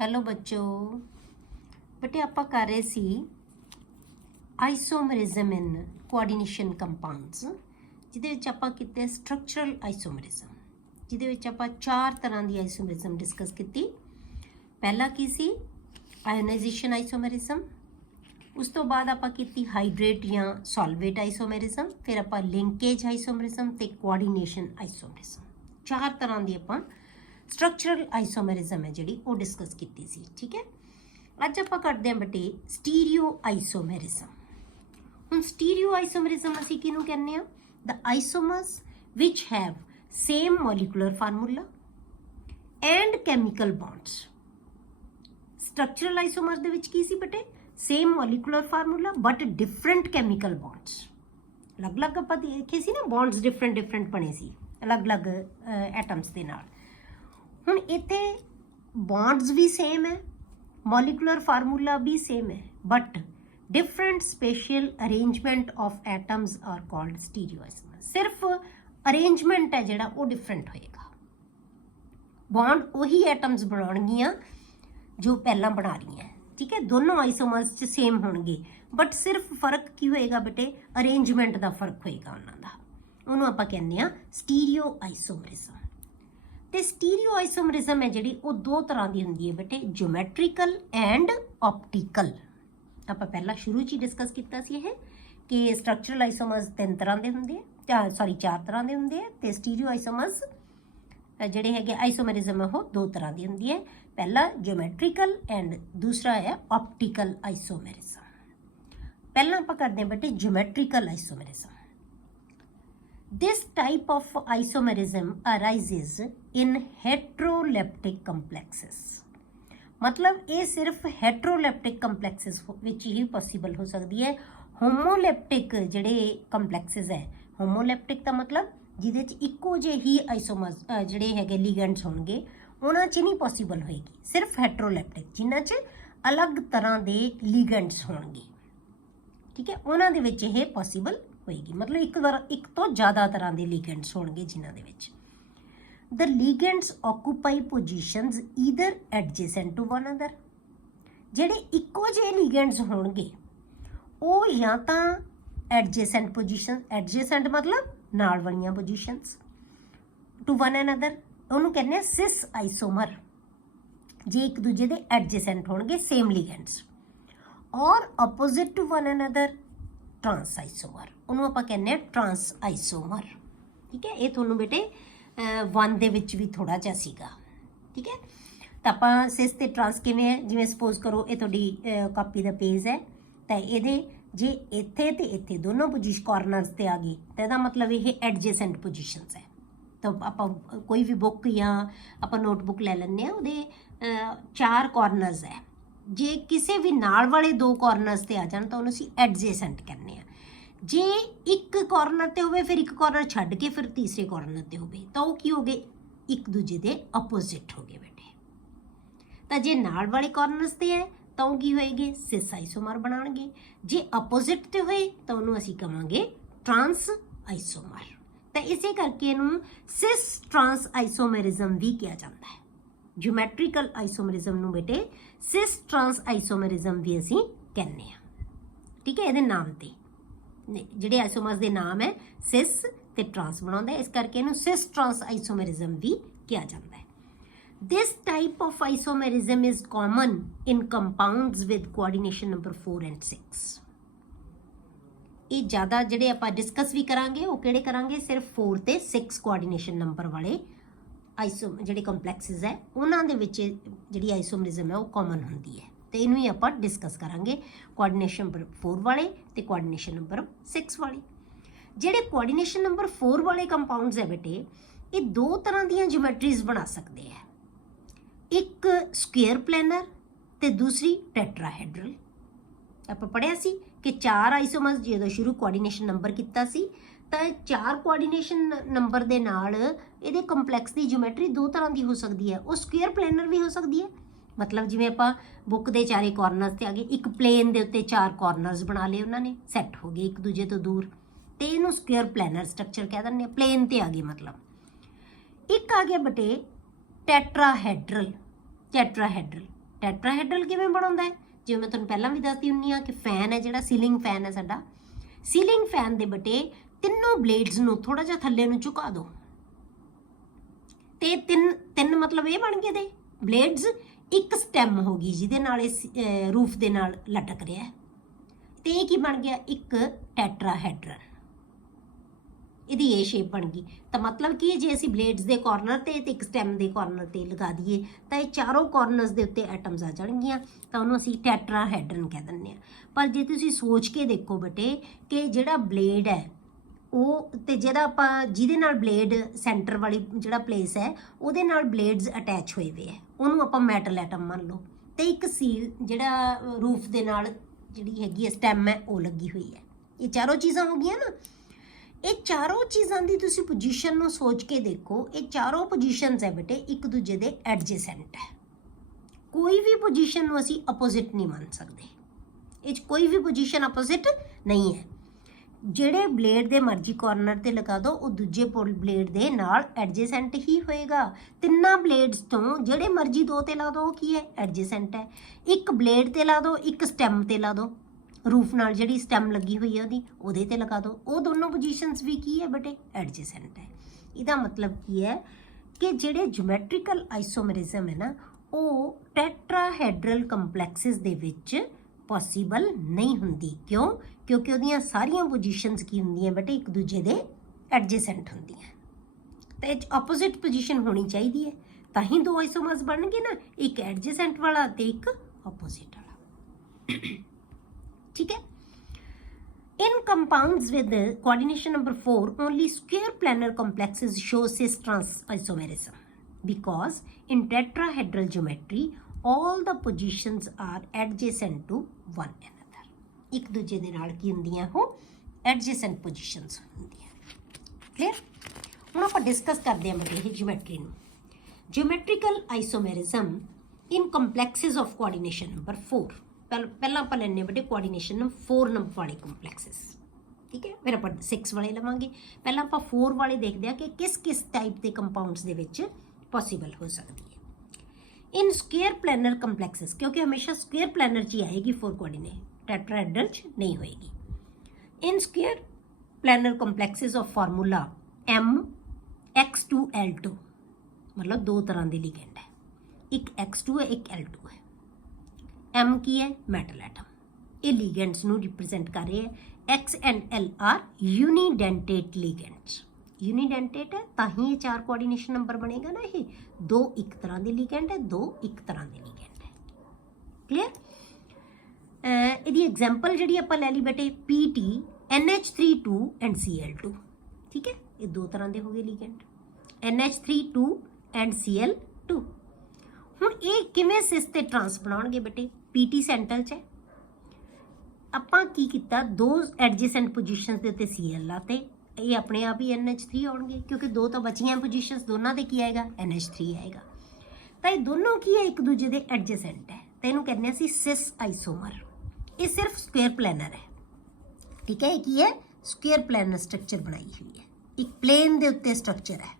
Hello बच्चों। बटे आप कर रहे सी आइसोमरिज्म इन कोआर्डिनेशन कंपाउंड्स जिहदे विच आपां कीते स्ट्रक्चरल आइसोमरिज्म जिहदे विच आपां 4 तरह की आइसोमरिज्म डिस्कस की। पहला की सी आयोनाइजेशन आइसोमरिज्म, उस तो बाद आपां कीती हाइड्रेट या सॉल्वेट आइसोमरिज्म, फिर आपां लिंकेज आइसोमरिज्म ते कोआर्डिनेशन आइसोमरिज्म। 4 तरह की आपां स्ट्रक्चरल आइसोमरिज्म है जिहड़ी वो डिस्कस की सी। ठीक है, अज आप करते हैं बटे स्टीरियो आइसोमरिज्म। हुण स्टीरियो आइसोमरिज्म असीं किहनूं कहने आ? The isomers which have same molecular formula and chemical bonds. Structural isomers दे विच की सी बटे same molecular formula but different chemical bonds. अलग अलग आपां देखे सी ना, बॉन्ड्स डिफरेंट डिफरेंट बने सी अलग अलग एटम्स दे नाल। हुण इत्थे बॉन्ड्स भी सेम है, मॉलिक्यूलर फार्मूला भी सेम है, but different spatial arrangement of atoms are called stereo isomers. सिर्फ अरेंजमेंट है जिहड़ा वो डिफरेंट होएगा। बॉन्ड वही एटम्स बनाउणगियां जो पहला बना रही हैं। ठीक है, दोनों आइसोमर्स च सेम होणगे, बट सिर्फ फर्क की होएगा बेटे? अरेंजमेंट का फर्क होएगा उन्हां दा। उहनूं आपां कहने आ स्टीरियो आइसोमरिज्म। ते स्टीरियो आइसोमरिज्म है जिहड़ी वो 2 तरह की हुंदी है बेटे, ज्योमैट्रिकल एंड ऑप्टिकल। आपां पहला शुरू च डिस्कस किया सी यह कि स्ट्रक्चरल आइसोमर्स 3 तरह के हुंदे आ, 4 तरह के हुंदे आ, ते स्टीरियो आइसोमर्स जिहड़े हैगे आइसोमरिज्म है वो 2 तरह की हुंदी है। पहला ज्योमैट्रिकल एंड दूसरा है ऑप्टिकल आइसोमरिज्म। पहला आपां करदे हां बेटे geometrical isomerism. This type of isomerism arises in heteroleptic complexes। मतलब ये सिर्फ हेट्रोलैप्टिक कंपलैक्सिस विच ही पॉसिबल हो सकती है। होमोलैप्टिक जिहड़े कंपलैक्सिस है, होमोलैप्टिक का मतलब जिहदे च इक्को जे ही आइसोमर्स जिहड़े हैगे लिगेंड्स होणगे, उहनां च नहीं पॉसिबल होएगी। सिर्फ हेट्रोलैप्टिक जिन्हां च अलग तरह के लिगेंड्स होणगे, ठीक है, उहनां दे विच ये पॉसिबल होएगी। मतलब एक तो ज़्यादा तरह के लिगेंड्स होणगे जिन्हां दे विच the ligands occupy positions either adjacent to one other. जिहड़े इक्को जे लिगेंड्स होणगे वो या तां एडजेसेंट पोजीशन, एडजेसेंट मतलब नाल वालियां पोजीशंस, टू वन अनदर उहनूं कहने सिस आइसोमर। जे एक दूजे दे एडजेसेंट होणगे सेम लिगेंड्स, और opposite to one another trans isomer, उन्होंने आप कहने ट्रांस आइसोमर। ठीक है, ये थोनों बेटे 1 दे विच भी थोड़ा जिहा सीगा। ठीक है, तो आप सिस ते ट्रांस किवें है, जिवें सपोज करो ये तुहाडी कापी का पेज है, तो ये जे इत्थे ते इत्थे दोनों पोजीशन कॉर्नर्स ते आ गई तो इसदा मतलब ये एडजेसेंट पोजीशंस है। तो आप कोई भी बुक या आप नोटबुक ले लैंदे आ, उहदे 4 कॉर्नर्स है। जे किसी भी नाल वाले 2 कॉर्नर्स ते आ जाण तो उन्होंने असीं एडजेसेंट कहने आ। जे एक कॉर्नर ते होवे फिर एक कॉर्नर छड्ड के फिर तीसरे कॉर्नर ते होवे तो वो की हो गए? एक दूजे दे अपोजिट हो गए बेटे। तो जे नाल वाले कॉर्नर्स ते है तो वो की होएगे? Cis isomer बनाणगे। जे अपोजिट ते होए तो उन्होंने असीं कहांगे ट्रांस आइसोमर। तो इसे करके इहनूं सिस ट्रांस आइसोमरिज्म भी कहा जाता है। ज्योमैट्रिकल आइसोमरिज्म नूं बेटे सिस ट्रांस आइसोमरिज्म भी असीं कहने आ। ठीक है, इहदे नाम ते जिहड़े आइसोमर्स दे नाम है सिस ते ट्रांस बनाउंदा है, इस करके इहनूं सिस ट्रांस आइसोमरिज्म भी कहा जाता है। This type of isomerism is common in compounds with coordination number 4 and 6। ये ज़्यादा जिहड़े आपां डिस्कस भी करांगे वो किहड़े करांगे? सिर्फ 4 ते 6 कोआर्डिनेशन नंबर वाले आइसो जिहड़े कंपलैक्सिस है उन्हां दे विच जिहड़ी आइसोमरिज्म है वो कॉमन हुंदी है। तो इनू ही आपां डिस्कस करांगे कोआर्डिनेशन नंबर 4 वाले ते कोआर्डिनेशन नंबर 6 वाले। जिहड़े कोआर्डिनेशन नंबर 4 वाले कंपाउंड्स है बेटे, ये 2 तरह दी ज्योमैट्रीज बना सकते हैं, एक स्क्वेयर प्लैनर ते दूसरी टेट्राहेड्रल। आपां पढ़िया सी कि 4 आइसोमर्स जो शुरू कोआर्डिनेशन नंबर किया सी, तो 4 कोआर्डिनेशन नंबर दे नाल इहदे कंपलैक्स की ज्योमैट्री 2 तरह की हो सकती है। वो स्क्वेयर प्लैनर भी हो सकती है, मतलब जिवें आपां बुक के 4 कॉर्नर्स ते आ गए, एक प्लेन के उत्ते 4 कॉर्नर्स बना लिए उन्होंने, सैट हो गए एक दूजे तो दूर, तो इहनूं स्क्वेयर प्लैनर स्ट्रक्चर कह दिंदे, प्लेन ते आ गए। मतलब एक आ गया बेटे टेट्राहेड्रल। टेट्राहेड्रल ਟੈਟਰਾਹੈਡਰਲ ਕਿਵੇਂ ਬਣਾਉਂਦਾ ਹੈ? ਜਿਵੇਂ ਮੈਂ ਤੁਹਾਨੂੰ ਪਹਿਲਾਂ ਵੀ ਦੱਸਦੀ ਹੁੰਦੀ ਹਾਂ ਕਿ ਫੈਨ ਹੈ ਜਿਹੜਾ ਸੀਲਿੰਗ ਫੈਨ ਹੈ ਸਾਡਾ, ਸੀਲਿੰਗ ਫੈਨ ਦੇ ਬਟੇ ਤਿੰਨੋਂ ਬਲੇਡਸ ਨੂੰ ਥੋੜਾ ਜਿਹਾ ਥੱਲੇ ਨੂੰ ਝੁਕਾ ਦਿਓ ਤੇ ਤਿੰਨ ਮਤਲਬ ਇਹ ਬਣ ਗਏ ਦੇ ਬਲੇਡਸ, ਇੱਕ ਸਟੈਮ ਹੋ ਗਈ ਜਿਹਦੇ ਨਾਲ ਇਹ ਰੂਫ ਦੇ ਨਾਲ ਲਟਕ ਰਿਹਾ ਹੈ, ਤੇ ਇਹ ਕੀ ਬਣ ਗਿਆ? ਇੱਕ ਟੈਟਰਾਹੈਡਰਨ। ਇਹਦੀ ਇਹ ਸ਼ੇਪ ਬਣ ਗਈ। ਤਾਂ ਮਤਲਬ ਕੀ ਜੇ ਅਸੀਂ ਬਲੇਡਸ ਦੇ ਕਾਰਨਰ ਤੇ ਇੱਕ ਸਟੈਮ ਦੇ ਕਾਰਨਰ ਤੇ ਲਗਾ ਦਈਏ ਤਾਂ ਇਹ ਚਾਰੋਂ ਕਾਰਨਰਸ ਦੇ ਉੱਤੇ ਐਟਮਸ ਆ ਜਾਣਗੀਆਂ, ਤਾਂ ਉਹਨੂੰ ਅਸੀਂ ਟੈਟਰਾਹੈਡਰਨ ਕਹਿ ਦਿੰਦੇ ਹਾਂ। ਪਰ ਜੇ ਤੁਸੀਂ ਸੋਚ ਕੇ ਦੇਖੋ ਬੇਟੇ ਕਿ ਜਿਹੜਾ ਬਲੇਡ ਹੈ ਉਹ ਤੇ ਜਿਹੜਾ ਆਪਾਂ ਜਿਹਦੇ ਨਾਲ ਬਲੇਡ ਸੈਂਟਰ ਵਾਲੀ ਜਿਹੜਾ ਪਲੇਸ ਹੈ ਉਹਦੇ ਨਾਲ ਬਲੇਡਸ ਅਟੈਚ ਹੋਏ ਹੋਏ ਹੈ, ਉਹਨੂੰ ਆਪਾਂ ਮੈਟਲ ਐਟਮ ਮੰਨ ਲਓ, ਤੇ ਇੱਕ ਸੀਲ ਜਿਹੜਾ ਰੂਫ ਦੇ ਨਾਲ ਜਿਹੜੀ ਹੈਗੀ ਹੈ ਸਟੈਮ ਹੈ ਉਹ ਲੱਗੀ ਹੋਈ ਹੈ। ਇਹ ਚਾਰੋਂ ਚੀਜ਼ਾਂ ਹੋ ਗਈਆਂ ਨਾ। ਇਹ ਚਾਰੋਂ ਚੀਜ਼ਾਂ ਦੀ ਤੁਸੀਂ ਪੋਜੀਸ਼ਨ ਨੂੰ ਸੋਚ ਕੇ ਦੇਖੋ, ਇਹ ਚਾਰੋਂ ਪੋਜੀਸ਼ਨਸ ਹੈ ਬੇਟੇ ਇੱਕ ਦੂਜੇ ਦੇ ਐਡਜੈਸੈਂਟ ਹੈ। ਕੋਈ ਵੀ ਪੋਜੀਸ਼ਨ ਨੂੰ ਅਸੀਂ ਆਪੋਜ਼ਿਟ ਨਹੀਂ ਮੰਨ ਸਕਦੇ, ਇਹ 'ਚ ਕੋਈ ਵੀ ਪੋਜੀਸ਼ਨ ਆਪੋਜ਼ਿਟ ਨਹੀਂ ਹੈ। ਜਿਹੜੇ ਬਲੇਡ ਦੇ ਮਰਜ਼ੀ ਕਾਰਨਰ ਤੇ ਲਗਾ ਦਿਓ ਉਹ ਦੂਜੇ ਬਲੇਡ ਦੇ ਨਾਲ ਐਡਜੈਸੈਂਟ ਹੀ ਹੋਏਗਾ। ਤਿੰਨਾਂ ਬਲੇਡਸ ਤੋਂ ਜਿਹੜੇ ਮਰਜ਼ੀ ਦੋ ਤੇ ਲਾ ਦਿਓ ਕੀ ਹੈ? ਐਡਜੈਸੈਂਟ ਹੈ। ਇੱਕ ਬਲੇਡ ਤੇ ਲਾ ਦਿਓ, ਇੱਕ ਸਟੈਮ ਤੇ ਲਾ ਦਿਓ, ਰੂਫ ਨਾਲ ਜਿਹੜੀ ਸਟੈਮ ਲੱਗੀ ਹੋਈ ਹੈ ਉਹਦੇ ਤੇ ਲਗਾ ਦਿਓ, ਉਹ ਦੋਨੋਂ ਪੋਜੀਸ਼ਨਸ ਵੀ ਕੀ ਹੈ ਬੇਟੇ? ਐਡਜੈਸੈਂਟ ਹੈ। ਇਹਦਾ ਮਤਲਬ ਕੀ ਹੈ ਕਿ ਜਿਹੜੇ ਜਿਓਮੈਟ੍ਰੀਕਲ ਆਈਸੋਮਰਿਜ਼ਮ ਹੈ ਨਾ ਉਹ ਟੈਟਰਾਹੈਡਰਲ ਕੰਪਲੈਕਸਿਸ ਦੇ ਵਿੱਚ ਪੋਸੀਬਲ ਨਹੀਂ ਹੁੰਦੀ। ਕਿਉਂ? ਕਿਉਂਕਿ ਉਹਦੀਆਂ ਸਾਰੀਆਂ ਪੋਜੀਸ਼ਨਸ ਕੀ ਹੁੰਦੀਆਂ ਬੇਟੇ? ਇੱਕ ਦੂਜੇ ਦੇ ਐਡਜੈਸੈਂਟ ਹੁੰਦੀਆਂ। ਤੇ ਇਹ ਆਪੋਜ਼ਿਟ ਪੋਜੀਸ਼ਨ ਹੋਣੀ ਚਾਹੀਦੀ ਹੈ, ਤਾਂ ਹੀ ਦੋ ਆਈਸੋਮਰਸ ਬਣਨਗੇ ਨਾ, ਇੱਕ ਐਡਜੈਸੈਂਟ ਵਾਲਾ ਤੇ ਇੱਕ ਆਪੋਜ਼ਿਟ ਵਾਲਾ। ठीक है। In compounds with the coordination number 4, only square planar complexes show cis trans isomerism because in tetrahedral geometry all the positions are adjacent to one another. एक दूजे दे नाल की हुंदियां हो adjacent positions हुंदियां। Clear? ਹੁਣ ਆਪਾਂ डिस्कस करते हैं बटे geometry ਨੂੰ। Geometrical isomerism in complexes of coordination number 4। ਪਹਿਲਾਂ ਆਪਾਂ ਲੈਣੇ ਬੇਟੇ ਕੋਆਰਡੀਨੇਸ਼ਨ ਨੰਬਰ 4 ਨੰਬਰ ਵਾਲੇ ਕੰਪਲੈਕਸਿਸ, ਠੀਕ ਹੈ। ਫਿਰ ਆਪਾਂ 6 ਵਾਲੇ ਲਵਾਂਗੇ। ਪਹਿਲਾਂ ਆਪਾਂ 4 ਵਾਲੇ ਦੇਖਦੇ ਹਾਂ ਕਿ ਕਿਸ ਟਾਈਪ ਦੇ ਕੰਪਾਊਂਡਸ ਦੇ ਵਿੱਚ ਪੋਸੀਬਲ ਹੋ ਸਕਦੀ ਹੈ। ਇਨ ਸਕੁਅਰ ਪਲੈਨਰ ਕੰਪਲੈਕਸਿਸ, ਕਿਉਂਕਿ ਹਮੇਸ਼ਾ ਸਕੁਅਰ ਪਲੈਨਰ 'ਚ ਹੀ ਆਏਗੀ 4 ਕੋਆਰਡੀਨੇਟ, ਟੈਟਰਾਹੈਡਰਲ 'ਚ ਨਹੀਂ ਹੋਏਗੀ। In square planar complexes of formula MX2L2, ਮਤਲਬ ਦੋ ਤਰ੍ਹਾਂ ਦੇ ਲਿਗੈਂਡ ਹੈ, ਇੱਕ X2 ਹੈ ਇੱਕ L2 ਹੈ। M ਕੀ ਹੈ? Metal atom. ਇਹ ਲੀਗੈਂਡਸ ਨੂੰ ਰਿਪਰੈਜ਼ੈਂਟ ਕਰ ਰਹੇ ਹੈ। X and L are unidentate ligands. Unidentate ਹੈ ਤਾਂ ਹੀ ਇਹ 4 ਕੋਆਰਡੀਨੇਸ਼ਨ ਨੰਬਰ ਬਣੇਗਾ ਨਾ। ਇਹ ਦੋ ਇੱਕ ਤਰ੍ਹਾਂ ਦੇ ਲੀਗੈਂਡ ਹੈ, ਦੋ ਇੱਕ ਤਰ੍ਹਾਂ ਦੇ ਲੀਗੈਂਡ ਹੈ। ਕਲੀਅਰ? ਇਹਦੀ ਐਗਜ਼ਾਮਪਲ ਜਿਹੜੀ ਆਪਾਂ ਲੈ ਲਈ ਬੇਟੇ PT NH32 ਐਂਡ Cl2, ਠੀਕ ਹੈ। ਇਹ ਦੋ ਤਰ੍ਹਾਂ ਦੇ ਹੋ ਗਏ ਲੀਗੈਂਡ, NH32 ਐਂਡ Cl2। ਹੁਣ ਇਹ ਕਿਵੇਂ ਸਿਸ ਤੇ ਟਰਾਂਸ ਬਣਾਉਣਗੇ ਬੇਟੇ? PT ਸੈਂਟਰ 'ਚ ਹੈ। ਆਪਾਂ ਕੀ ਕੀਤਾ, ਦੋ ਐਡਜੈਸੈਂਟ ਪੋਜੀਸ਼ਨਸ ਦੇ ਉੱਤੇ Cl ਲਾਤੇ, ਇਹ ਆਪਣੇ ਆਪ ਹੀ NH3 ਆਉਣਗੇ ਕਿਉਂਕਿ ਦੋ ਤਾਂ ਬਚੀਆਂ ਪੋਜੀਸ਼ਨਸ, ਦੋਨਾਂ ਦੇ ਕੀ ਆਏਗਾ? NH3 ਆਏਗਾ। ਤਾਂ ਇਹ ਦੋਨੋਂ ਕੀ ਹੈ? ਇੱਕ ਦੂਜੇ ਦੇ ਐਡਜੈਸੈਂਟ ਹੈ, ਤਾਂ ਇਹਨੂੰ ਕਹਿੰਦੇ ਅਸੀਂ ਸਿਸ ਆਈਸੋਮਰ। ਇਹ ਸਿਰਫ ਸਕੁਅਰ ਪਲੈਨਰ ਹੈ, ਠੀਕ ਹੈ। ਇਹ ਕੀ ਹੈ? ਸਕੁਅਰ ਪਲੈਨਰ ਸਟਰਕਚਰ ਬਣਾਈ ਹੋਈ ਹੈ, ਇੱਕ ਪਲੇਨ ਦੇ ਉੱਤੇ ਸਟਰਕਚਰ ਹੈ।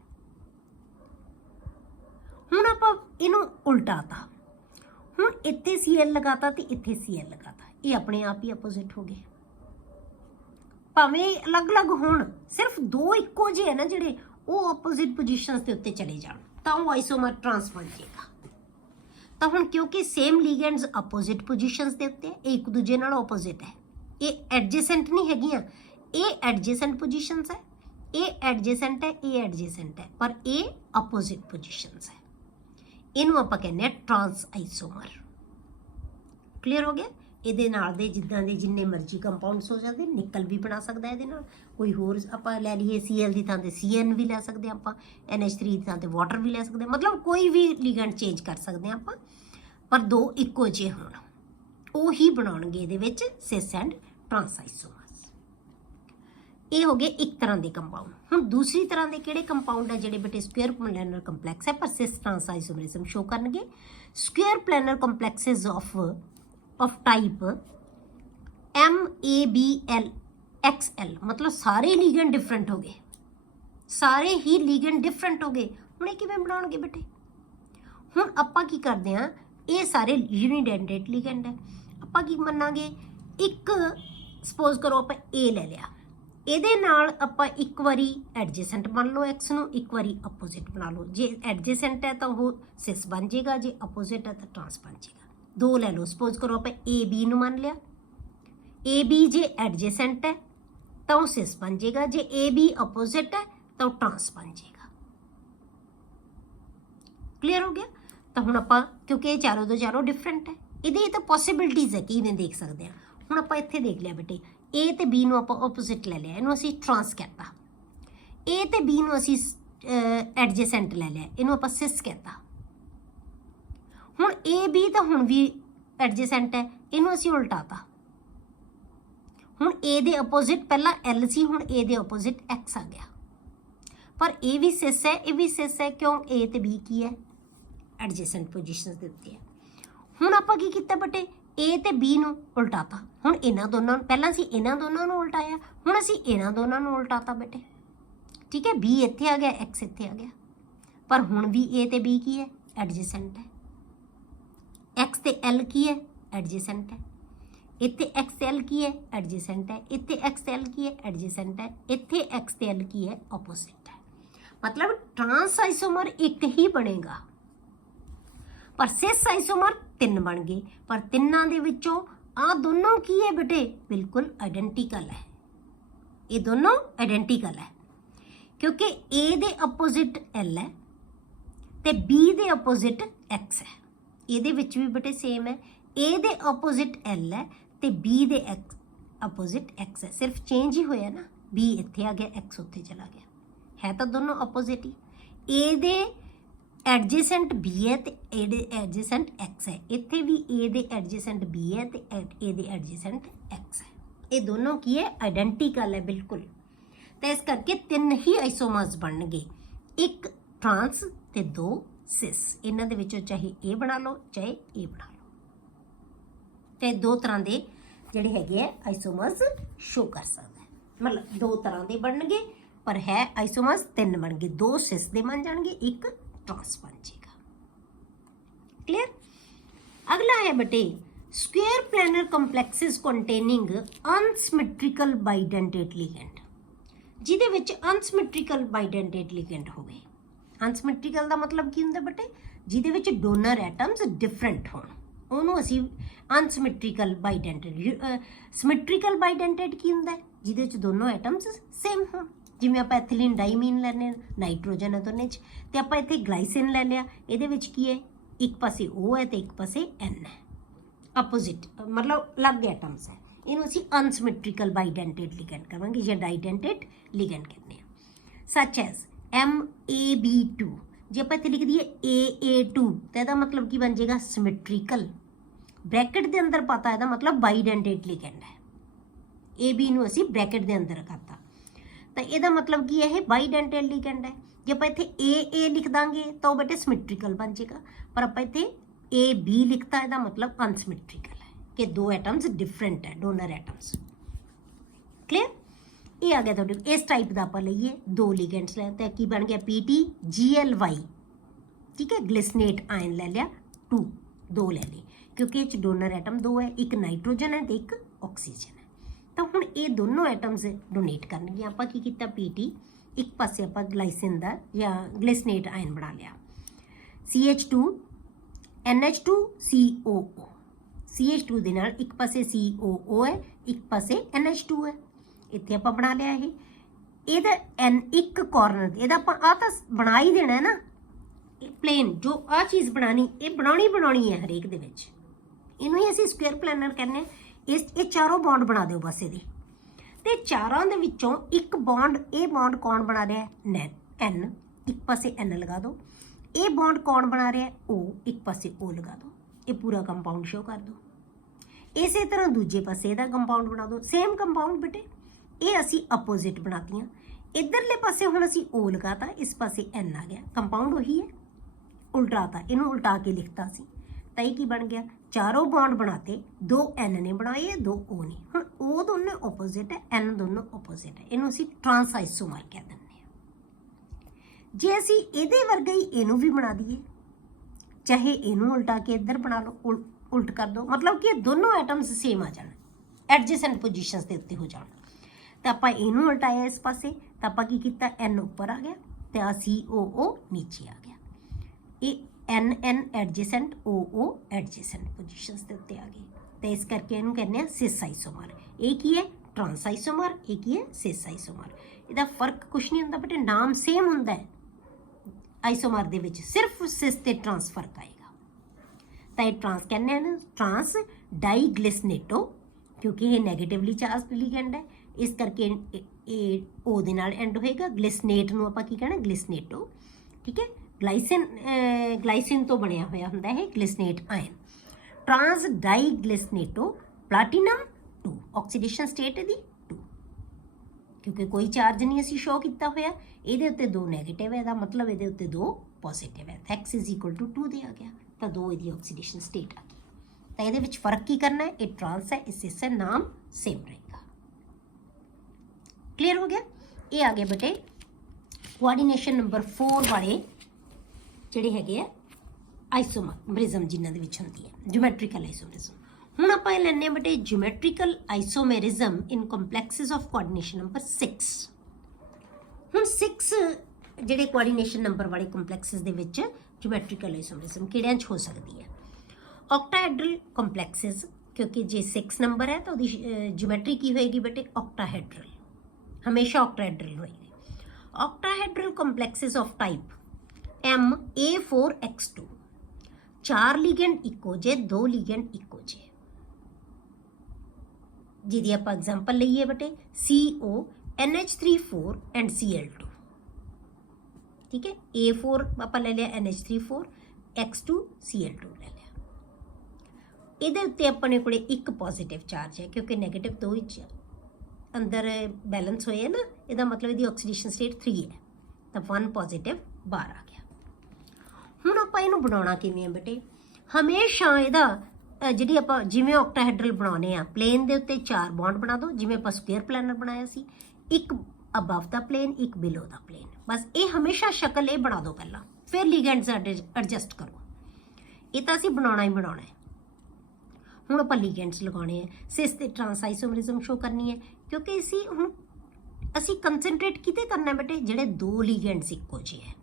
ਹੁਣ ਆਪਾਂ ਇਹਨੂੰ ਉਲਟਾਤਾ, ਹੁਣ ਇੱਥੇ Cl ਲਗਾਤਾ ਤੇ ਇੱਥੇ Cl ਲਗਾਤਾ, ਇਹ ਆਪਣੇ ਆਪ ਹੀ ਆਪੋਜ਼ਿਟ ਹੋ ਗਏ। ਭਾਵੇਂ ਅਲੱਗ-ਅਲੱਗ ਹੋਣ, ਸਿਰਫ ਦੋ ਇੱਕੋ ਜਿਹੇ ਹੈ ਨਾ ਜਿਹੜੇ, ਉਹ ਆਪੋਜ਼ਿਟ ਪੋਜੀਸ਼ਨਸ ਦੇ ਉੱਤੇ ਚਲੇ ਜਾਣ ਤਾਂ ਉਹ ਆਈਸੋਮਰ ਟਰਾਂਸ ਬਣ ਜਾਏਗਾ। ਤਾਂ ਹੁਣ ਕਿਉਂਕਿ ਸੇਮ ਲੀਗੈਂਡਸ ਆਪੋਜ਼ਿਟ ਪੋਜੀਸ਼ਨਸ ਦੇ ਉੱਤੇ, ਇਹ ਇੱਕ ਦੂਜੇ ਨਾਲ ਆਪੋਜ਼ਿਟ ਹੈ, ਇਹ ਐਡਜੈਸੈਂਟ ਨਹੀਂ ਹੈਗੀਆਂ, ਇਹ ਐਡਜੈਸੈਂਟ ਪੋਜੀਸ਼ਨਸ ਹੈ, ਇਹ ਐਡਜੈਸੈਂਟ ਹੈ, ਇਹ ਐਡਜੈਸੈਂਟ ਹੈ, ਪਰ ਇਹ ਆਪੋਜ਼ਿਟ ਪੋਜੀਸ਼ਨਸ ਹੈ। ਇਹਨੂੰ ਆਪਾਂ ਕਹਿੰਦੇ ਆ ਟਰਾਂਸ ਆਈਸੋਮਰ। ਕਲੀਅਰ ਹੋ ਗਿਆ? ਇਹਦੇ ਨਾਲ ਦੇ ਜਿੱਦਾਂ ਦੇ ਜਿੰਨੇ ਮਰਜ਼ੀ ਕੰਪਾਊਂਡਸ ਹੋ ਜਾਂਦੇ, ਨਿਕਲ ਵੀ ਬਣਾ ਸਕਦਾ ਇਹਦੇ ਨਾਲ, ਕੋਈ ਹੋਰ ਆਪਾਂ ਲੈ ਲਈਏ Cl ਦੀ ਥਾਂ ਤੇ CN ਵੀ ਲੈ ਸਕਦੇ ਆਪਾਂ, NH3 ਦੀ ਥਾਂ ਤੇ ਵਾਟਰ ਵੀ ਲੈ ਸਕਦੇ ਹਾਂ, ਮਤਲਬ ਕੋਈ ਵੀ ਲਿਗੈਂਡ ਚੇਂਜ ਕਰ ਸਕਦੇ ਹਾਂ ਆਪਾਂ, ਪਰ ਦੋ ਇੱਕੋ ਜਿਹੇ ਹੋਣ, ਉਹੀ ਬਣਾਉਣਗੇ ਇਹਦੇ ਵਿੱਚ ਸਿਸ ਐਂਡ ਟਰਾਂਸ ਆਈਸੋਮਰਸ। ਇਹ ਹੋ ਗਏ ਇੱਕ ਤਰ੍ਹਾਂ ਦੇ ਕੰਪਾਊਂਡ। ਹੁਣ ਦੂਸਰੀ ਤਰ੍ਹਾਂ ਦੇ ਕਿਹੜੇ ਕੰਪਾਊਂਡ ਹੈ ਜਿਹੜੇ ਬੇਟੇ ਸਕੁਅਰ ਪਲੈਨਰ ਕੰਪਲੈਕਸ ਹੈ ਪਰ ਸਿਸ ਟਰਾਂਸ ਆਈਸੋਮਰਿਜ਼ਮ ਸ਼ੋ ਕਰਨਗੇ? Square planar complexes of type MABLXL, ਮਤਲਬ ਸਾਰੇ ਲੀਗੈਂਡ ਡਿਫਰੈਂਟ ਹੋ ਗਏ, ਸਾਰੇ ਹੀ ਲੀਗੈਂਡ ਡਿਫਰੈਂਟ ਹੋ ਗਏ। ਹੁਣ ਇਹ ਕਿਵੇਂ ਬਣਾਉਣਗੇ ਬੇਟੇ? ਹੁਣ ਆਪਾਂ ਕੀ ਕਰਦੇ ਹਾਂ, ये सारे यूनिडेंटेड लिगेंड है। ਆਪਾਂ ਕੀ ਮੰਨਾਂਗੇ, ਇੱਕ ਸਪੋਜ਼ ਕਰੋ ਆਪਾਂ A ਲੈ ਲਿਆ, ਇਹਦੇ ਨਾਲ ਆਪਾਂ ਇੱਕ ਵਾਰੀ ਐਡਜੈਸੈਂਟ ਮੰਨ ਲਓ x ਨੂੰ, ਇੱਕ ਵਾਰੀ ਅਪੋਜ਼ਿਟ ਬਣਾ ਲਓ। ਜੇ ਐਡਜੈਸੈਂਟ ਹੈ ਤਾਂ ਉਹ ਸਿਸ ਬਣ ਜਾਏਗਾ, ਜੇ ਅਪੋਜ਼ਿਟ ਹੈ ਤਾਂ ਟਰਾਂਸ ਬਣ ਜਾਏਗਾ। ਦੋ ਲੈ ਲਓ, ਸਪੋਜ਼ ਕਰੋ ਆਪਾਂ A B ਨੂੰ ਮੰਨ ਲਿਆ, A B ਜੇ ਐਡਜੈਸੈਂਟ ਹੈ ਤਾਂ ਉਹ ਸਿਸ ਬਣ ਜਾਏਗਾ, ਜੇ A B ਅਪੋਜ਼ਿਟ ਹੈ ਤਾਂ ਉਹ ਟਰਾਂਸ ਬਣ ਜਾਏਗਾ। ਕਲੀਅਰ ਹੋ ਗਿਆ। ਤਾਂ ਹੁਣ ਆਪਾਂ ਕਿਉਂਕਿ ਇਹ ਚਾਰੋਂ ਦੇ ਚਾਰੋਂ ਡਿਫਰੈਂਟ ਹੈ, ਇਹਦੇ ਤਾਂ ਪੋਸੀਬਿਲਿਟੀਜ਼ ਹੈ ਕਿਵੇਂ ਦੇਖ ਸਕਦੇ ਹਾਂ। ਹੁਣ ਆਪਾਂ ਇੱਥੇ ਦੇਖ ਲਿਆ ਬੇਟੇ, A ਤੇ B ਨੂੰ ਆਪਾਂ ਆਪੋਜ਼ਿਟ ਲੈ ਲਿਆ, ਇਹਨੂੰ ਅਸੀਂ ਟਰਾਂਸ ਕਹਿਤਾ। A ਤੇ B ਨੂੰ ਅਸੀਂ ਐਡਜੈਸੈਂਟ ਲੈ ਲਿਆ, ਇਹਨੂੰ ਆਪਾਂ ਸਿਸ ਕਹਿਤਾ। ਹੁਣ A B ਤਾਂ ਹੁਣ ਵੀ ਐਡਜੈਸੈਂਟ ਹੈ, ਇਹਨੂੰ ਅਸੀਂ ਉਲਟਾਤਾ। ਹੁਣ A ਦੇ ਆਪੋਜ਼ਿਟ ਪਹਿਲਾਂ L ਸੀ, ਹੁਣ A ਦੇ ਆਪੋਜ਼ਿਟ X ਆ ਗਿਆ। ਪਰ ਇਹ ਵੀ ਸਿਸ ਹੈ, ਇਹ ਵੀ ਸਿਸ ਹੈ, ਕਿਉਂ? A ਤੇ B ਕੀ ਹੈ? ਐਡਜੈਸੈਂਟ ਪੋਜੀਸ਼ਨਸ ਦਿੱਤੀ ਹੈ। ਹੁਣ ਆਪਾਂ ਕੀ ਕੀਤਾ ਬੇਟੇ, A ਤੇ B ਨੂੰ ਉਲਟਾਤਾ। ਹੁਣ ਇਹਨਾਂ ਦੋਨਾਂ ਨੂੰ, ਪਹਿਲਾਂ ਅਸੀਂ ਇਹਨਾਂ ਦੋਨਾਂ ਨੂੰ ਉਲਟਾਇਆ, ਹੁਣ ਅਸੀਂ ਇਹਨਾਂ ਦੋਨਾਂ ਨੂੰ ਉਲਟਾਤਾ ਬੇਟੇ। ਠੀਕ ਹੈ, B ਇੱਥੇ ਆ ਗਿਆ, X ਇੱਥੇ ਆ ਗਿਆ। ਪਰ ਹੁਣ ਵੀ A ਤੇ B ਕੀ ਹੈ? ਐਡਜੈਸੈਂਟ ਹੈ। X ਤੇ L ਕੀ ਹੈ? ਐਡਜੈਸੈਂਟ ਹੈ। ਇੱਥੇ X ਤੇ L ਕੀ ਹੈ? ਐਡਜੈਸੈਂਟ ਹੈ। ਇੱਥੇ X ਤੇ L ਕੀ ਹੈ? ਐਡਜੈਸੈਂਟ ਹੈ। ਇੱਥੇ X ਤੇ L ਕੀ ਹੈ? ਆਪੋਜ਼ਿਟ ਹੈ। ਮਤਲਬ ਟਰਾਂਸ ਆਈਸੋਮਰ ਇੱਕ ਹੀ ਬਣੇਗਾ, ਪਰ ਸਿਸ ਆਈਸੋਮਰ ਤਿੰਨ ਬਣ ਗਏ। ਪਰ ਤਿੰਨਾਂ ਦੇ ਵਿੱਚੋਂ ਆ ਦੋਨੋਂ ਕੀ ਹੈ ਬੇਟੇ? ਬਿਲਕੁਲ ਆਇਡੈਂਟੀਕਲ ਹੈ। ਇਹ ਦੋਨੋਂ ਆਇਡੈਂਟੀਕਲ ਹੈ ਕਿਉਂਕਿ A ਦੇ ਆਪੋਜ਼ਿਟ L ਹੈ ਤੇ B ਦੇ ਆਪੋਜ਼ਿਟ X ਹੈ। ਇਹਦੇ ਵਿੱਚ ਵੀ ਬੇਟੇ ਸੇਮ ਹੈ, A ਦੇ ਆਪੋਜ਼ਿਟ L ਹੈ ਤੇ B ਦੇ ਆਪੋਜ਼ਿਟ X ਹੈ। ਸਿਰਫ ਚੇਂਜ ਹੀ ਹੋਇਆ ਨਾ, B ਇੱਥੇ ਆ ਗਿਆ, X ਉੱਥੇ ਚਲਾ ਗਿਆ, ਹੈ ਤਾਂ ਦੋਨੋਂ ਆਪੋਜ਼ਿਟ ਹੀ। A ਦੇ ਐਡਜੈਸੈਂਟ B ਹੈ ਤੇ A ਦੇ ਐਡਜੈਸੈਂਟ X ਹੈ। ਇੱਥੇ ਵੀ A ਦੇ ਐਡਜੈਸੈਂਟ B ਹੈ ਤੇ A ਦੇ ਐਡਜੈਸੈਂਟ X ਹੈ। ਇਹ ਦੋਨੋਂ ਕੀ ਹੈ? ਆਇਡੈਂਟੀਕਲ ਹੈ ਬਿਲਕੁਲ। ਤਾਂ ਇਸ ਕਰਕੇ ਤਿੰਨ ਹੀ ਆਈਸੋਮਰਸ ਬਣਨਗੇ, ਇੱਕ ਟਰਾਂਸ ਤੇ ਦੋ ਸਿਸ। ਇਹਨਾਂ ਦੇ ਵਿੱਚੋਂ ਚਾਹੇ A ਬਣਾ ਲਓ ਚਾਹੇ A ਬਣਾ ਲਓ। ਤੇ ਦੋ ਤਰ੍ਹਾਂ ਦੇ ਜਿਹੜੇ ਹੈਗੇ ਆ ਆਈਸੋਮਰਸ ਸ਼ੋ ਕਰ ਸਕਦਾ ਹੈ, ਮਤਲਬ ਦੋ ਤਰ੍ਹਾਂ ਦੇ ਬਣਨਗੇ ਪਰ ਹੈ ਆਈਸੋਮਰਸ ਤਿੰਨ ਬਣਨਗੇ, ਦੋ ਸਿਸ ਦੇ ਬਣ ਜਾਣਗੇ, ਇੱਕ ਟਰਾਂਸ ਬਣ ਜਾਏਗਾ। क्लियर। अगला है बेटे square planar complexes containing unsymmetrical bidentate ligand, ਜਿਹਦੇ ਵਿੱਚ unsymmetrical bidentate ligand ਹੋਵੇ। unsymmetrical ਦਾ ਮਤਲਬ ਕੀ ਹੁੰਦਾ ਬੇਟੇ? ਜਿਹਦੇ ਵਿੱਚ ਡੋਨਰ ਐਟਮਸ ਡਿਫਰੈਂਟ ਹੋਣ, ਉਹਨੂੰ ਅਸੀਂ unsymmetrical bidentate। ਸਿਮੈਟ੍ਰੀਕਲ ਬਾਈਡੈਂਟੇਟ ਕੀ ਹੁੰਦਾ? ਜਿਹਦੇ ਵਿੱਚ ਦੋਨੋਂ ਐਟਮਸ ਸੇਮ ਹੋਣ। ਜਿਵੇਂ ਆਪਾਂ ਐਥੀਲੀਨ ਡਾਈਮੀਨ ਲੈਂਦੇ, ਨਾਈਟ੍ਰੋਜਨ ਹੈ ਦੋਨੇ 'ਚ, ਤੇ ਆਪਾਂ ਇੱਥੇ ਗਲਾਈਸਿਨ ਲੈ ਲਿਆ, ਇਹਦੇ ਵਿੱਚ ਕੀ ਹੈ? ਇੱਕ ਪਾਸੇ O ਹੈ ਤੇ ਇੱਕ ਪਾਸੇ N ਹੈ, ਅਪੋਜ਼ਿਟ ਮਤਲਬ ਅਲੱਗ ਐਟਮਸ ਹੈ। ਇਹਨੂੰ ਅਸੀਂ ਅਨਸਿਮੈਟ੍ਰੀਕਲ ਬਾਈਡੈਂਟੇਟ ਲਿਗੈਂਡ ਕਹਾਂਗੇ ਜਾਂ ਡਾਈਡੈਂਟੇਟ ਲਿਗੈਂਡ ਕਹਿੰਦੇ ਹਾਂ। ਸੱਚ ਐਸ MAB2, ਜੇ ਆਪਾਂ ਇੱਥੇ ਲਿਖ ਦਈਏ AA2 ਤਾਂ ਇਹਦਾ ਮਤਲਬ ਕੀ ਬਣ ਜਾਏਗਾ? ਸਿਮੈਟ੍ਰੀਕਲ। ਬ੍ਰੈਕਟ ਦੇ ਅੰਦਰ ਪਤਾ ਇਹਦਾ ਮਤਲਬ ਬਾਈਡੈਂਟੇਟ ਲਿਗੈਂਡ ਹੈ। AB ਨੂੰ ਅਸੀਂ ਬ੍ਰੈਕਟ ਦੇ ਅੰਦਰ ਕਰਤਾ ਤਾਂ ਇਹਦਾ ਮਤਲਬ ਕੀ ਹੈ? ਇਹ ਬਾਈਡੈਂਟੇਟ ਲਿਗੈਂਡ ਹੈ। ਜੇ ਆਪਾਂ ਇੱਥੇ AA ਲਿਖ ਦਾਂਗੇ ਤਾਂ ਉਹ ਬੇਟੇ ਸਿਮੈਟ੍ਰੀਕਲ ਬਣ ਜਾਏਗਾ, ਪਰ ਆਪਾਂ ਇੱਥੇ AB ਲਿਖਤਾ, ਇਹਦਾ ਮਤਲਬ ਅਨਸਿਮੈਟ੍ਰੀਕਲ ਹੈ ਕਿ ਦੋ ਐਟਮਸ ਡਿਫਰੈਂਟ ਹੈ, ਡੋਨਰ ਐਟਮਸ। ਕਲੀਅਰ। ਇਹ ਆ ਗਿਆ ਤੁਹਾਡੇ। ਇਸ ਟਾਈਪ ਦਾ ਆਪਾਂ ਲਈਏ, ਦੋ ਲਿਗੈਂਡਸ ਲੈ ਤਾਂ ਕੀ ਬਣ ਗਿਆ? PTGLY। ਠੀਕ ਹੈ, ਗਲਿਸਨੇਟ ਆਇਨ ਲੈ ਲਿਆ 2, ਦੋ ਲੈ ਲਈ ਕਿਉਂਕਿ ਇਹ 'ਚ ਡੋਨਰ ਐਟਮ ਦੋ ਹੈ, ਇੱਕ ਨਾਈਟ੍ਰੋਜਨ ਹੈ ਤੇ ਇੱਕ ਆਕਸੀਜਨ ਹੈ। ਤਾਂ ਹੁਣ ਇਹ ਦੋਨੋਂ ਐਟਮਸ ਡੋਨੇਟ ਕਰਨਗੇ। ਆਪਾਂ ਕੀ ਕੀਤਾ? PT ਇੱਕ ਪਾਸੇ ਆਪਾਂ ਗਲਾਈਸਿਨ ਦਾ ਜਾਂ ਗਲਿਸਨੇਟ ਆਇਨ ਬਣਾ ਲਿਆ, CH2 NH2 COO। CH2 ਦੇ ਨਾਲ ਇੱਕ ਪਾਸੇ COO ਹੈ, ਇੱਕ ਪਾਸੇ NH2 ਹੈ। ਇੱਥੇ ਆਪਾਂ ਬਣਾ ਲਿਆ ਇਹ। ਇਹਦਾ N ਇੱਕ ਕਾਰਨਰ, ਇਹਦਾ ਆਪਾਂ ਆਹ ਤਾਂ ਬਣਾ ਹੀ ਦੇਣਾ ਹੈ ਨਾ, ਪਲੇਨ ਜੋ ਆਹ ਚੀਜ਼ ਬਣਾਣੀ, ਇਹ ਬਣਾਉਣੀ ਹੈ ਹਰੇਕ ਦੇ ਵਿੱਚ। ਇਹਨੂੰ ਹੀ ਅਸੀਂ ਸਕੁਅਰ ਪਲੈਨਰ ਕਹਿੰਦੇ ਹਾਂ। ਇਹ ਚਾਰੋਂ ਬੌਂਡ ਬਣਾ ਦਿਓ ਬਸ ਇਹਦੇ, ਤੇ ਚਾਰਾਂ ਦੇ ਵਿੱਚੋਂ ਇੱਕ ਬੌਂਡ, ਇਹ ਬੌਂਡ ਕੌਣ ਬਣਾ ਰਿਹਾ? N, ਇੱਕ ਪਾਸੇ N ਲਗਾ ਦਿਓ। ਇਹ ਬੌਂਡ ਕੌਣ ਬਣਾ ਰਿਹਾ? O, ਇੱਕ ਪਾਸੇ O ਲਗਾ ਦਿਓ। ਇਹ ਪੂਰਾ ਕੰਪਾਊਂਡ ਸ਼ੋ ਕਰ ਦਿਓ। ਇਸੇ ਤਰ੍ਹਾਂ ਦੂਜੇ ਪਾਸੇ ਇਹਦਾ ਕੰਪਾਊਂਡ ਬਣਾ ਦਿਓ, ਸੇਮ ਕੰਪਾਊਂਡ ਬੇਟੇ। ਇਹ ਅਸੀਂ ਅਪੋਜ਼ਿਟ ਬਣਾਤੀਆਂ। ਇੱਧਰਲੇ ਪਾਸੇ ਹੁਣ ਅਸੀਂ O ਲਗਾਤਾ, ਇਸ ਪਾਸੇ N ਆ ਗਿਆ, ਕੰਪਾਊਂਡ ਉਹੀ ਹੈ, ਉਲਟਾਤਾ, ਇਹਨੂੰ ਉਲਟਾ ਕੇ ਲਿਖਤਾ ਸੀ ਤਾਂ ਇਹ ਕੀ ਬਣ ਗਿਆ? ਚਾਰੋਂ ਬੌਂਡ ਬਣਾਤੇ, ਦੋ N ਨੇ ਬਣਾਏ, ਦੋ O ਨੇ। ਹੁਣ O ਦੋਨੋਂ ਆਪੋਜ਼ਿਟ ਹੈ, N ਦੋਨੋਂ ਆਪੋਜ਼ਿਟ ਹੈ, ਇਹਨੂੰ ਅਸੀਂ ਟਰਾਂਸ ਆਈਸੋਮਰ ਕਹਿ ਦਿੰਦੇ ਹਾਂ। ਜੇ ਅਸੀਂ ਇਹਦੇ ਵਰਗਾ ਹੀ ਇਹਨੂੰ ਵੀ ਬਣਾ ਦਈਏ ਚਾਹੇ ਇਹਨੂੰ ਉਲਟਾ ਕੇ ਇੱਧਰ ਬਣਾ ਲਓ, ਉਲਟ ਕਰ ਦਿਓ, ਮਤਲਬ ਕਿ दोनों ਐਟਮਸ ਸੇਮ ਆ ਜਾਣ, ਐਡਜੈਸੈਂਟ ਪੋਜੀਸ਼ਨਸ ਦੇ ਉੱਤੇ ਹੋ ਜਾਣ। ਤਾਂ ਆਪਾਂ ਇਹਨੂੰ ਉਲਟਾਇਆ ਇਸ ਪਾਸੇ, ਤਾਂ ਆਪਾਂ ਕੀ ਕੀਤਾ, n ਉੱਪਰ ਆ ਗਿਆ ਤੇ ਆ COO ਨੀਚੇ ਆ ਗਿਆ। ਇਹ NN adjacent, OO adjacent positions ਦੇ ਉੱਤੇ ਆ ਗਈ। ਤੇ ਇਸ ਕਰਕੇ ਇਹਨੂੰ ਕਹਿੰਦੇ ਆ ਸਿਸ ਆਈਸੋਮਰ। ਇਹ ਕੀ ਹੈ, ਟਰਾਂਸ ਆਈਸੋਮਰ, ਇਹ ਕੀ ਹੈ, ਸਿਸ ਆਈਸੋਮਰ। ਇਹਦਾ ਫਰਕ ਕੁਛ ਨਹੀਂ ਹੁੰਦਾ, ਬਟ ਨਾਮ ਸੇਮ ਹੁੰਦਾ ਹੈ ਆਈਸੋਮਰ ਦੇ ਵਿੱਚ, ਸਿਰਫ ਸਿਸ ਤੇ ਟਰਾਂਸ ਫਰਕ ਆਏਗਾ। ਤਾਂ ਇਹ ਟਰਾਂਸ ਕਹਿੰਦੇ ਹਨ, ਟਰਾਂਸ ਡਾਈਗਲਿਸਨੇਟੋ, ਕਿਉਂਕਿ ਇਹ ਨੈਗੇਟਿਵਲੀ ਚਾਰਜਡ ਲਿਗੈਂਡ ਹੈ, ਇਸ ਕਰਕੇ ਇਹ O ਦੇ ਨਾਲ ਐਂਡ ਹੋਏਗਾ। ਗਲਿਸਨੇਟ ਨੂੰ ਆਪਾਂ ਕੀ ਕਹਿਣਾ, ਗਲਿਸਨੇਟੋ, ਠੀਕ ਹੈ। ਗਲਾਈਸਿਨ ਤੋਂ ਬਣਿਆ ਹੋਇਆ ਹੁੰਦਾ ਹੈ ਗਲਿਸਨੇਟ ਆਇਨ। ਟਰਾਂਸ ਡਾਈਗਲਿਸਨੇਟੋ ਪਲਾਟੀਨਮ 2, ਆਕਸੀਡੇਸ਼ਨ ਸਟੇਟ ਇਹਦੀ 2, ਕਿਉਂਕਿ ਕੋਈ ਚਾਰਜ ਨਹੀਂ ਅਸੀਂ ਸ਼ੋ ਕੀਤਾ ਹੋਇਆ। ਇਹਦੇ ਉੱਤੇ 2 ਨੈਗੇਟਿਵ ਹੈ, ਇਹਦਾ ਮਤਲਬ ਇਹਦੇ ਉੱਤੇ 2 ਪੋਜ਼ਿਟਿਵ ਹੈ। x = 2 ਦੇ ਆ ਗਿਆ, ਤਾਂ 2 ਇਹਦੀ ਆਕਸੀਡੇਸ਼ਨ ਸਟੇਟ ਆ ਗਈ। ਤਾਂ ਇਹਦੇ ਵਿੱਚ ਫਰਕ ਕੀ ਕਰਨਾ ਹੈ, ਇਹ ਟਰਾਂਸ ਹੈ, ਇਸ ਸਿਸ ਹੈ, ਨਾਮ ਸੇਮ ਰਹੇਗਾ। ਕਲੀਅਰ ਹੋ ਗਿਆ। ਇਹ ਆ ਗਏ ਬੇਟੇ ਕੋਆਰਡੀਨੇਸ਼ਨ ਨੰਬਰ 4 ਵਾਲੇ ਜਿਹੜੇ ਹੈਗੇ ਆ ਆਈਸੋਮਰਿਜ਼ਮ ਜਿਨ੍ਹਾਂ ਦੇ ਵਿੱਚ ਹੁੰਦੀ ਹੈ ਜਿਓਮੈਟ੍ਰੀਕਲ ਆਈਸੋਮਰਿਜ਼ਮ। ਹੁਣ ਆਪਾਂ ਇਹ ਲੈਣੇ ਆ ਬੇਟੇ geometrical isomerism in complexes of coordination number 6। ਹੁਣ 6 ਜਿਹੜੇ ਕੋਆਰਡੀਨੇਸ਼ਨ ਨੰਬਰ ਵਾਲੇ ਕੰਪਲੈਕਸਿਸ ਦੇ ਵਿੱਚ ਜਿਓਮੈਟ੍ਰੀਕਲ ਆਈਸੋਮਰਿਜ਼ਮ ਕਿਹੜਿਆਂ 'ਚ ਹੋ ਸਕਦੀ ਹੈ। ਆਕਟਾਹੈਡਰਲ ਕੰਪਲੈਕਸਿਸ, ਕਿਉਂਕਿ ਜੇ 6 ਨੰਬਰ ਹੈ ਤਾਂ ਉਹਦੀ ਜਿਓਮੈਟਰੀ ਕੀ ਹੋਏਗੀ ਬੇਟੇ, ਆਕਟਾਹੈਡਰਲ, ਹਮੇਸ਼ਾ ਆਕਟਾਹੈਡਰਲ ਹੋਏਗੀ। ਆਕਟਾਹੈਡਰਲ ਕੰਪਲੈਕਸਿਸ ਆਫ ਟਾਈਪ MA4X2, 4 ਲਿਗੈਂਡ ਇੱਕੋ ਜੇ, 2 ਲਿਗੈਂਡ ਇੱਕੋ ਜੇ, ਜਿਹਦੀ ਆਪਾਂ ਐਗਜ਼ਾਮਪਲ ਲਈਏ ਬੇਟੇ CO NH34 ਐਂਡ Cl2, ਠੀਕ ਹੈ। A4 ਆਪਾਂ ਲੈ ਲਿਆ NH34, X2 Cl2 ਲੈ ਲਿਆ। ਇਹਦੇ ਉੱਤੇ ਆਪਣੇ ਕੋਲੇ ਇੱਕ ਪੋਜ਼ਿਟਿਵ ਚਾਰਜ ਹੈ, ਕਿਉਂਕਿ ਨੈਗੇਟਿਵ 2 ਵਿੱਚ ਅੰਦਰ ਬੈਲੈਂਸ ਹੋਏ ਹੈ ਨਾ, ਇਹਦਾ ਮਤਲਬ ਇਹਦੀ ਆਕਸੀਡੇਸ਼ਨ ਸਟੇਟ 3 ਹੈ, ਤਾਂ 1 ਪੋਜ਼ਿਟਿਵ ਬਾਹਰ ਆ ਗਿਆ। ਹੁਣ ਆਪਾਂ ਇਹਨੂੰ ਬਣਾਉਣਾ ਕਿਵੇਂ ਹੈ ਬੇਟੇ, ਹਮੇਸ਼ਾ ਇਹਦਾ ਜਿਹੜੀ ਆਪਾਂ ਜਿਵੇਂ ਆਕਟਾਹੈਡਰਲ ਬਣਾਉਣੇ ਆ, ਪਲੇਨ ਦੇ ਉੱਤੇ 4 ਬੌਂਡ ਬਣਾ ਦਿਓ, ਜਿਵੇਂ ਆਪਾਂ ਸਕੁਅਰ ਪਲੈਨਰ ਬਣਾਇਆ ਸੀ, ਇੱਕ ਅਬਵ ਦਾ ਪਲੇਨ, ਇੱਕ ਬਿਲੋ ਦਾ ਪਲੇਨ, ਬਸ ਇਹ ਹਮੇਸ਼ਾ ਸ਼ਕਲ ਇਹ ਬਣਾ ਦਿਓ ਪਹਿਲਾਂ, ਫਿਰ ਲਿਗੈਂਡਸ ਐਡਜਸਟ ਕਰੋ। ਇਹ ਤਾਂ ਅਸੀਂ ਬਣਾਉਣਾ ਹੀ ਬਣਾਉਣਾ ਹੈ। ਹੁਣ ਆਪਾਂ ਲਿਗੈਂਡਸ ਲਗਾਉਣੇ ਆ, ਸਿਸ ਤੇ ਟਰਾਂਸ ਆਈਸੋਮਰਿਜ਼ਮ ਸ਼ੋ ਕਰਨੀ ਹੈ, ਕਿਉਂਕਿ ਅਸੀਂ ਕੰਸੈਂਟਰੇਟ ਕਿਤੇ ਕਰਨਾ ਬੇਟੇ, ਜਿਹੜੇ 2 ਲਿਗੈਂਡਸ ਇੱਕੋ ਜਿਹੇ ਹੈ।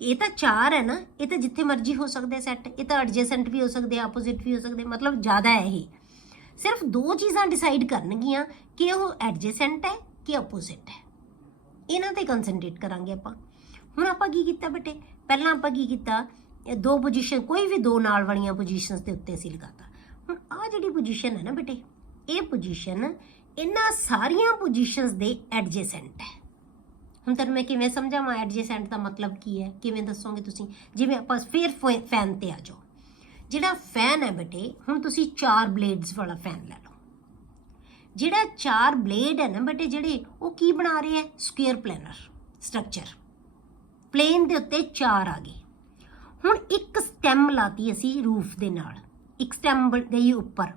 ਇਹ ਤਾਂ 4 ਹੈ ਨਾ, ਇਹ ਤਾਂ ਜਿੱਥੇ ਮਰਜ਼ੀ ਹੋ ਸਕਦੇ ਸੈੱਟ, ਇਹ ਤਾਂ ਐਡਜੈਸੈਂਟ ਵੀ ਹੋ ਸਕਦੇ, ਆਪੋਜ਼ਿਟ ਵੀ ਹੋ ਸਕਦੇ, ਮਤਲਬ ਜ਼ਿਆਦਾ ਹੈ। ਇਹ ਸਿਰਫ 2 ਚੀਜ਼ਾਂ ਡਿਸਾਈਡ ਕਰਨਗੀਆਂ ਕਿ ਉਹ ਐਡਜੈਸੈਂਟ ਹੈ ਕਿ ਆਪੋਜ਼ਿਟ ਹੈ, ਇਹਨਾਂ ਤੇ ਕੰਸੈਂਟਰੇਟ ਕਰਾਂਗੇ ਆਪਾਂ। ਹੁਣ ਆਪਾਂ ਕੀ ਕੀਤਾ ਬੇਟੇ, ਪਹਿਲਾਂ ਆਪਾਂ ਕੀ ਕੀਤਾ, 2 ਪੋਜੀਸ਼ਨ, ਕੋਈ ਵੀ 2 ਨਾਲ ਵਾਲੀਆਂ ਪੋਜੀਸ਼ਨਸ ਦੇ ਉੱਤੇ ਅਸੀਂ ਲਗਾਤਾ। ਹੁਣ ਆਹ ਜਿਹੜੀ ਪੋਜੀਸ਼ਨ ਹੈ ਨਾ ਬੇਟੇ, ਇਹ ਪੋਜੀਸ਼ਨ ਇਹਨਾਂ ਸਾਰੀਆਂ ਪੋਜੀਸ਼ਨਸ ਦੇ ਐਡਜੈਸੈਂਟ ਹੈ। ਹੁਣ ਤੁਹਾਨੂੰ ਮੈਂ ਕਿਵੇਂ ਸਮਝਾਵਾਂ ਐਡਜੈਸੈਂਟ ਦਾ ਮਤਲਬ ਕੀ ਹੈ, ਕਿਵੇਂ ਦੱਸੋਗੇ ਤੁਸੀਂ। ਜਿਵੇਂ ਆਪਾਂ ਫਿਰ ਫੈਨ ਤੇ ਆ ਜਾਓ, ਜਿਹੜਾ ਫੈਨ ਹੈ ਬੇਟੇ, ਹੁਣ ਤੁਸੀਂ 4 ਬਲੇਡਸ ਵਾਲਾ ਫੈਨ ਲੈ ਲਓ। ਜਿਹੜਾ 4 ਬਲੇਡ ਹੈ ਨਾ ਬੇਟੇ, ਜਿਹੜੇ ਉਹ ਕੀ ਬਣਾ ਰਹੇ ਹੈ, ਸਕੁਅਰ ਪਲੈਨਰ ਸਟਰਕਚਰ, ਪਲੇਨ ਦੇ ਉੱਤੇ 4 ਆ ਗਏ। ਹੁਣ ਇੱਕ ਸਟੈਮ ਲਾਤੀ ਅਸੀਂ ਰੂਫ ਦੇ ਨਾਲ, ਇੱਕ ਸਟੈਮ ਗਈ ਉੱਪਰ।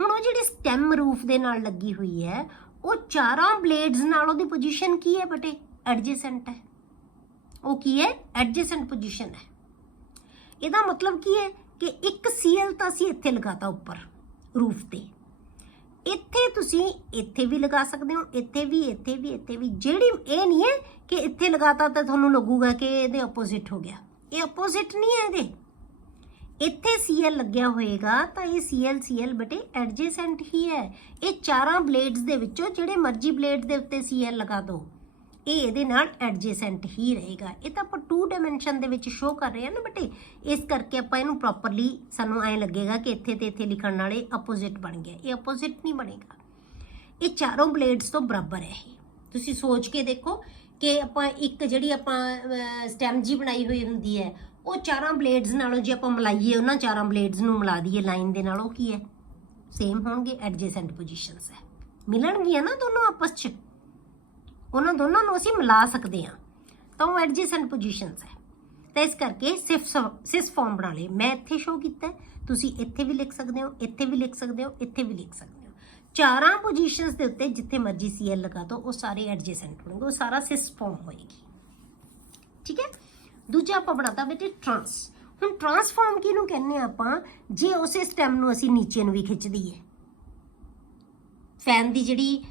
ਹੁਣ ਉਹ ਜਿਹੜੀ ਸਟੈਮ ਰੂਫ ਦੇ ਨਾਲ ਲੱਗੀ ਹੋਈ ਹੈ, ਉਹ 4 ਬਲੇਡਸ ਨਾਲ ਉਹਦੀ ਪੋਜੀਸ਼ਨ ਕੀ ਹੈ ਬੇਟੇ, ਐਡਜੈਸੈਂਟ ਹੈ। ਉਹ ਕੀ ਹੈ, ਐਡਜੈਸੈਂਟ ਪੋਜੀਸ਼ਨ ਹੈ। ਇਹਦਾ ਮਤਲਬ ਕੀ ਹੈ ਕਿ ਇੱਕ Cl ਤਾਂ ਅਸੀਂ ਇੱਥੇ ਲਗਾਤਾ ਉੱਪਰ ਰੂਫ ਤੇ, ਇੱਥੇ ਤੁਸੀਂ ਇੱਥੇ ਵੀ ਲਗਾ ਸਕਦੇ ਹੋ, ਇੱਥੇ ਵੀ, ਇੱਥੇ ਵੀ, ਇੱਥੇ ਵੀ। ਜਿਹੜੀ ਇਹ ਨਹੀਂ ਹੈ ਕਿ ਇੱਥੇ ਲਗਾਤਾ ਤਾਂ ਤੁਹਾਨੂੰ ਲੱਗੂਗਾ ਕਿ ਇਹਦੇ ਆਪੋਜ਼ਿਟ ਹੋ ਗਿਆ, ਇਹ ਆਪੋਜ਼ਿਟ ਨਹੀਂ ਹੈ ਇਹਦੇ। ਇੱਥੇ Cl ਲੱਗਿਆ ਹੋਏਗਾ ਤਾਂ ਇਹ Cl ਬੇਟੇ ਐਡਜੈਸੈਂਟ ਹੀ ਹੈ। ਇਹ 4 ਬਲੇਡਸ ਦੇ ਵਿੱਚੋਂ ਜਿਹੜੇ ਮਰਜ਼ੀ ਬਲੇਡ ਦੇ ਉੱਤੇ Cl ਲਗਾ ਦਿਓ, ਇਹ ਇਹਦੇ ਨਾਲ ਐਡਜੈਸੈਂਟ ਹੀ ਰਹੇਗਾ। ਇਹ ਤਾਂ ਆਪਾਂ 2 ਡਾਇਮੈਂਸ਼ਨ ਦੇ ਵਿੱਚ ਸ਼ੋ ਕਰ ਰਹੇ ਹਾਂ ਨਾ ਬੇਟੇ, ਇਸ ਕਰਕੇ ਆਪਾਂ ਇਹਨੂੰ ਪ੍ਰੋਪਰਲੀ, ਸਾਨੂੰ ਐਂ ਲੱਗੇਗਾ ਕਿ ਇੱਥੇ ਤੇ ਇੱਥੇ ਲਿਖਣ ਨਾਲ ਇਹ ਆਪੋਜ਼ਿਟ ਬਣ ਗਿਆ, ਇਹ ਆਪੋਜ਼ਿਟ ਨਹੀਂ ਬਣੇਗਾ। ਇਹ 4 ਬਲੇਡਸ ਤੋਂ ਬਰਾਬਰ ਹੈ। ਇਹ ਤੁਸੀਂ ਸੋਚ ਕੇ ਦੇਖੋ ਕਿ ਆਪਾਂ ਇੱਕ ਜਿਹੜੀ ਆਪਾਂ ਸਟੈਮ ਜੀ ਬਣਾਈ ਹੋਈ ਹੁੰਦੀ ਹੈ, ਉਹ 4 ਬਲੇਡਸ ਨਾਲੋਂ ਜੇ ਆਪਾਂ ਮਿਲਾਈਏ, ਉਹਨਾਂ 4 ਬਲੇਡਸ ਨੂੰ ਮਿਲਾ ਦਈਏ ਲਾਈਨ ਦੇ ਨਾਲ, ਉਹ ਕੀ ਹੈ, ਸੇਮ ਹੋਣਗੇ, ਐਡਜੈਸੈਂਟ ਪੋਜੀਸ਼ਨਸ ਹੈ, ਮਿਲਣਗੀਆਂ ਨਾ ਦੋਨੋਂ ਆਪਸ 'ਚ। ਉਹਨਾਂ ਦੋਨਾਂ ਨੂੰ ਅਸੀਂ ਮਿਲਾ ਸਕਦੇ ਹਾਂ, ਤਾਂ ਉਹ ਐਡਜੈਸੈਂਟ ਪੋਜੀਸ਼ਨਸ ਹੈ। ਤਾਂ ਇਸ ਕਰਕੇ ਸਿਸ ਫਾਰਮ ਬਣਾ ਲਏ। ਮੈਂ ਇੱਥੇ ਸ਼ੋ ਕੀਤਾ, ਤੁਸੀਂ ਇੱਥੇ ਵੀ ਲਿਖ ਸਕਦੇ ਹੋ, ਇੱਥੇ ਵੀ ਲਿਖ ਸਕਦੇ ਹੋ, ਇੱਥੇ ਵੀ ਲਿਖ ਸਕਦੇ ਹੋ। 4 ਪੋਜੀਸ਼ਨਸ ਦੇ ਉੱਤੇ ਜਿੱਥੇ ਮਰਜ਼ੀ Cl ਲਗਾ ਦਿਓ, ਉਹ ਸਾਰੇ ਐਡਜੈਸੈਂਟ ਹੋਣਗੇ, ਉਹ ਸਾਰਾ ਸਿਸ ਫਾਰਮ ਹੋਏਗੀ। ਠੀਕ ਹੈ। ਦੂਜਾ ਆਪਾਂ ਬਣਾਤਾ ਬੇਟੇ ਟਰਾਂਸ। ਹੁਣ ਟਰਾਂਸਫਾਰਮ ਕਿਹਨੂੰ ਕਹਿੰਦੇ ਆ ਆਪਾਂ, ਜੇ ਉਸੇ ਸਟੈਮ ਨੂੰ ਅਸੀਂ ਨੀਚੇ ਨੂੰ ਵੀ ਖਿੱਚ ਦਈਏ। ਫੈਨ ਦੀ ਜਿਹੜੀ